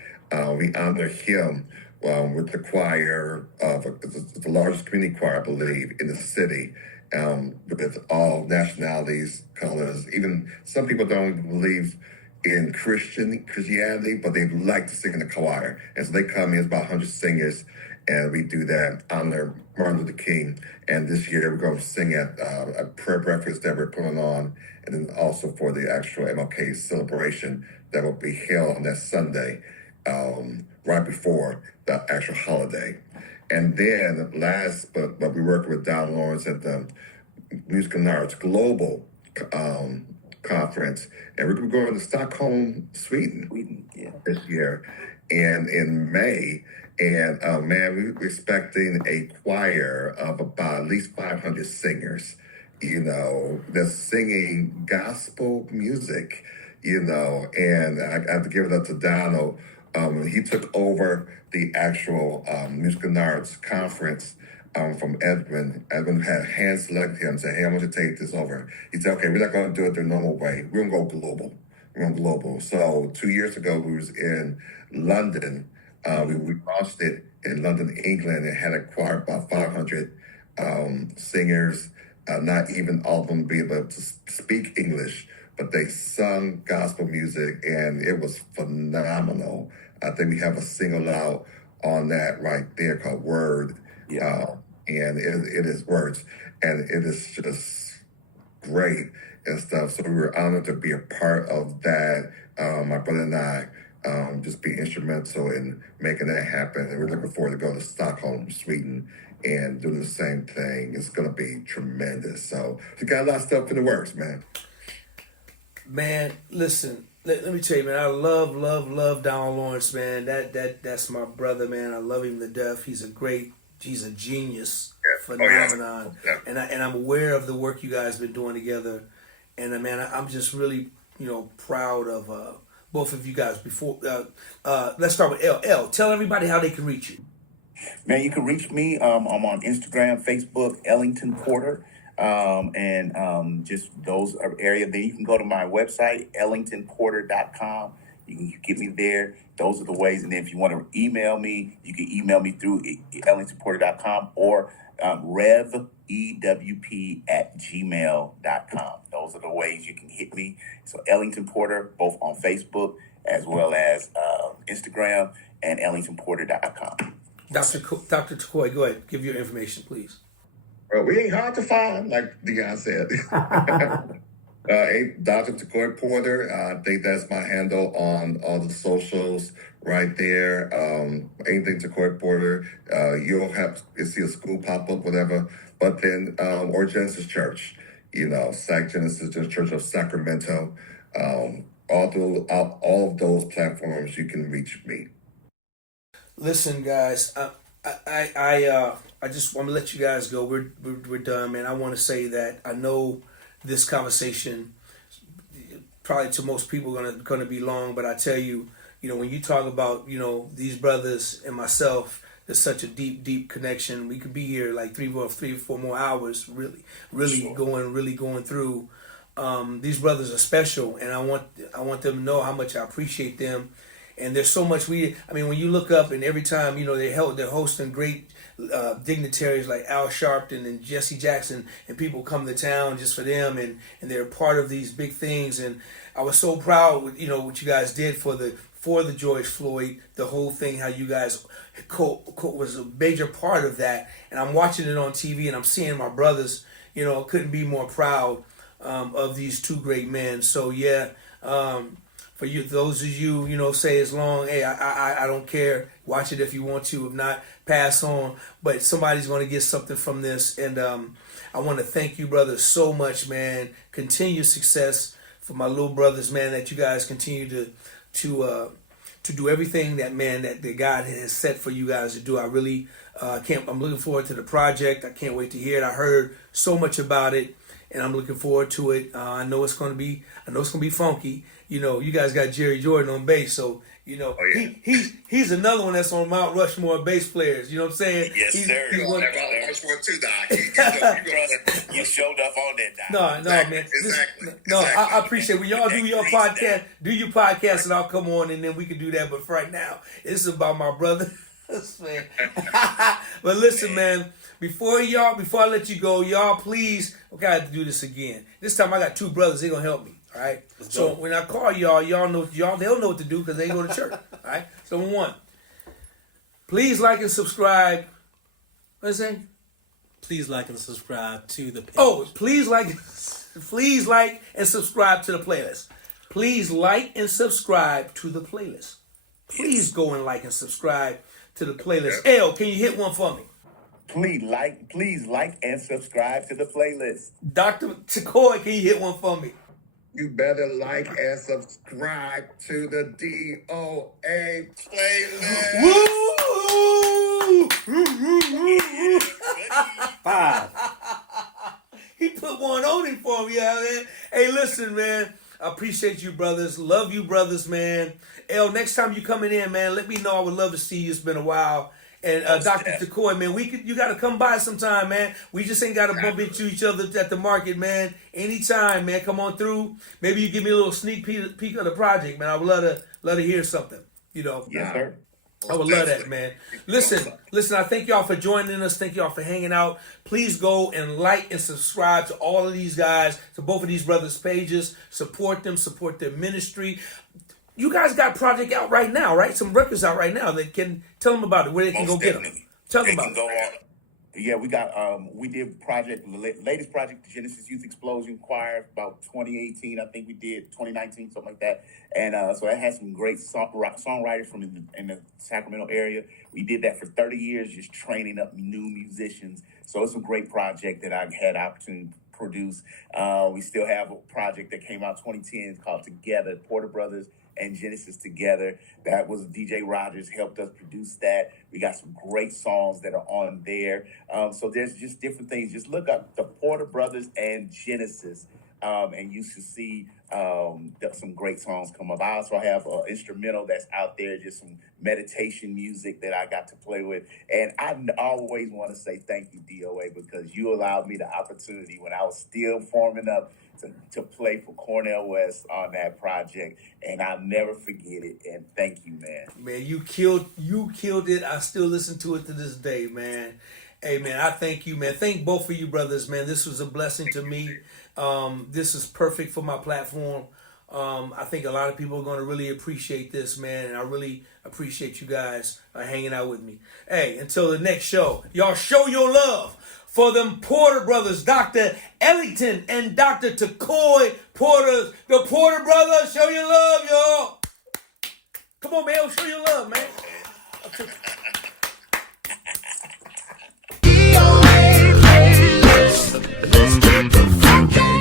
we honor him with the choir of the largest community choir, I believe, in the city, with all nationalities, colors. Even some people don't believe in Christianity, but they like to sing in the choir, and so they come in. It's about 100 singers, and we do that honor Martin Luther King. And this year we're going to sing at a prayer breakfast that we're putting on, and then also for the actual MLK celebration that will be held on that Sunday, right before the actual holiday. And then last, but we work with Don Lawrence at the Music and Arts Global Conference, and we're going to Stockholm, Sweden, this year, and in May. And man, we're expecting a choir of about at least 500 singers, that's singing gospel music, and I have to give it up to Donald. He took over the actual Music and Arts Conference from Edwin. Edwin had hand selected him and said, "Hey, I want you to take this over." He said, "Okay, we're not going to do it the normal way. We're going to go global. We're going global." So 2 years ago, we was in London. We launched it in London, England, and had a choir of about 500 singers. Not even all of them be able to speak English, but they sung gospel music, and it was phenomenal. I think we have a single out on that right there called Word. And it is Words, and it is just great and stuff. So we were honored to be a part of that. My brother and I just be instrumental in making that happen. And we're looking forward to going to Stockholm, Sweden, and do the same thing. It's going to be tremendous. So we got a lot of stuff in the works, man. Man, listen, let me tell you, man, I love Donald Lawrence, man. That's my brother, man. I love him to death. He's a genius, phenomenon. Yeah. And I'm aware of the work you guys been doing together. And man, I'm just really, proud of both of you guys. Before let's start with L. Tell everybody how they can reach you. Man, you can reach me. I'm on Instagram, Facebook, Ellington Porter, and just those are area. Then you can go to my website, ellingtonporter.com. You can get me there. Those are the ways. And then if you want to email me, you can email me through ellingtonporter.com or revewp@gmail.com. Those are the ways you can hit me. So Ellington Porter, both on Facebook as well as Instagram, and ellingtonporter.com. Dr. Tecoy, go ahead. Give your information, please. Well, we ain't hard to find, like Dion said. Dr. Tecoy Porter. I think that's my handle on all the socials right there. Anything Tecoy Porter. You'll see a school pop up, whatever. But then, or Genesis Church, Genesis Church of Sacramento. All of those platforms, you can reach me. Listen, guys, I just want to let you guys go. We're done, man. I want to say that I know this conversation probably to most people gonna be long, but I tell you, when you talk about these brothers and myself, there's such a deep connection. We could be here like three or four more hours, really sure. going through. These brothers are special, and I want them to know how much I appreciate them. And there's so much when you look up, and every time they're hosting great dignitaries like Al Sharpton and Jesse Jackson, and people come to town just for them, and they're part of these big things. And I was so proud with what you guys did for the George Floyd, the whole thing, how you guys was a major part of that. And I'm watching it on TV, and I'm seeing my brothers. Couldn't be more proud of these two great men. So yeah. For you, those of you, say it's long. Hey, I don't care. Watch it if you want to. If not, pass on. But somebody's going to get something from this. And I want to thank you, brothers, so much, man. Continued success for my little brothers, man, that you guys continue to do everything that God has set for you guys to do. I really I'm looking forward to the project. I can't wait to hear it. I heard so much about it, and I'm looking forward to it. I know it's gonna be funky. You know, you guys got Jerry Jordan on bass, so you know he's another one that's on Mount Rushmore of bass players. You know what I'm saying? Yes, sir. He's one Rushmore too, Doc. You showed up on that, Doc. No, Exactly, man. exactly. I appreciate when y'all do your podcast. Do your podcast, and I'll come on, and then we can do that. But for right now, this is about my brother, man. But listen, man. Before I let you go, y'all, please, okay, I have to do this again. This time I got two brothers. They're gonna help me. All right. So when I call y'all know they'll know what to do because they go to church. All right. So one, please like and subscribe. What's it say? Please like and subscribe to the page. Oh, please like and subscribe to the playlist. Please like and subscribe to the playlist. Please go and like and subscribe to the playlist. L, can you hit one for me? Please like and subscribe to the playlist. Dr. Tecoy, can you hit one for me? You better like and subscribe to the DOA playlist. Woo! 5. He put one on him for me, man. Hey, listen, man. I appreciate you, brothers. Love you, brothers, man. L, next time you coming in, man, let me know. I would love to see you. It's been a while. And Dr. Tecoy, man, you got to come by sometime, man. We just ain't got to bump into each other at the market, man. Anytime, man. Come on through. Maybe you give me a little sneak peek of the project, man. I would love to hear something. You know. Yes, sir. I would love that, man. Listen, I thank y'all for joining us. Thank y'all for hanging out. Please go and like and subscribe to all of these guys, to both of these brothers' pages. Support them, support their ministry. You guys got a project out right now, right? Some records out right now. That can tell them about it, where they can go get them. Tell them about it. Yeah, we got we did the latest project, the Genesis Youth Explosion Choir, about 2018. I think we did 2019, something like that. And so it has some great songwriters from in the Sacramento area. We did that for 30 years, just training up new musicians. So it's a great project that I had opportunity to produce. We still have a project that came out 2010 called Together, Porter Brothers and Genesis together. That was DJ Rogers helped us produce that. We got some great songs that are on there. So there's just different things. Just look up the Porter Brothers and Genesis, and you should see some great songs come up. I also have an instrumental that's out there, just some meditation music that I got to play with. And I always want to say thank you, DOA, because you allowed me the opportunity when I was still forming up to play for Cornell West on that project, and I'll never forget it. And thank you, man. Man, you killed it. I still listen to it to this day, man. Hey, man, I thank you, man. Thank both of you brothers, man. This was a blessing to me. This is perfect for my platform. I think a lot of people are going to really appreciate this, man, and I really appreciate you guys hanging out with me. Hey, until the next show, y'all show your love for them Porter brothers, Dr. Ellington and Dr. Tecoy Porter. The Porter brothers, show your love, y'all. Come on, man, show your love, man. DOA playlist. Let's get the funky.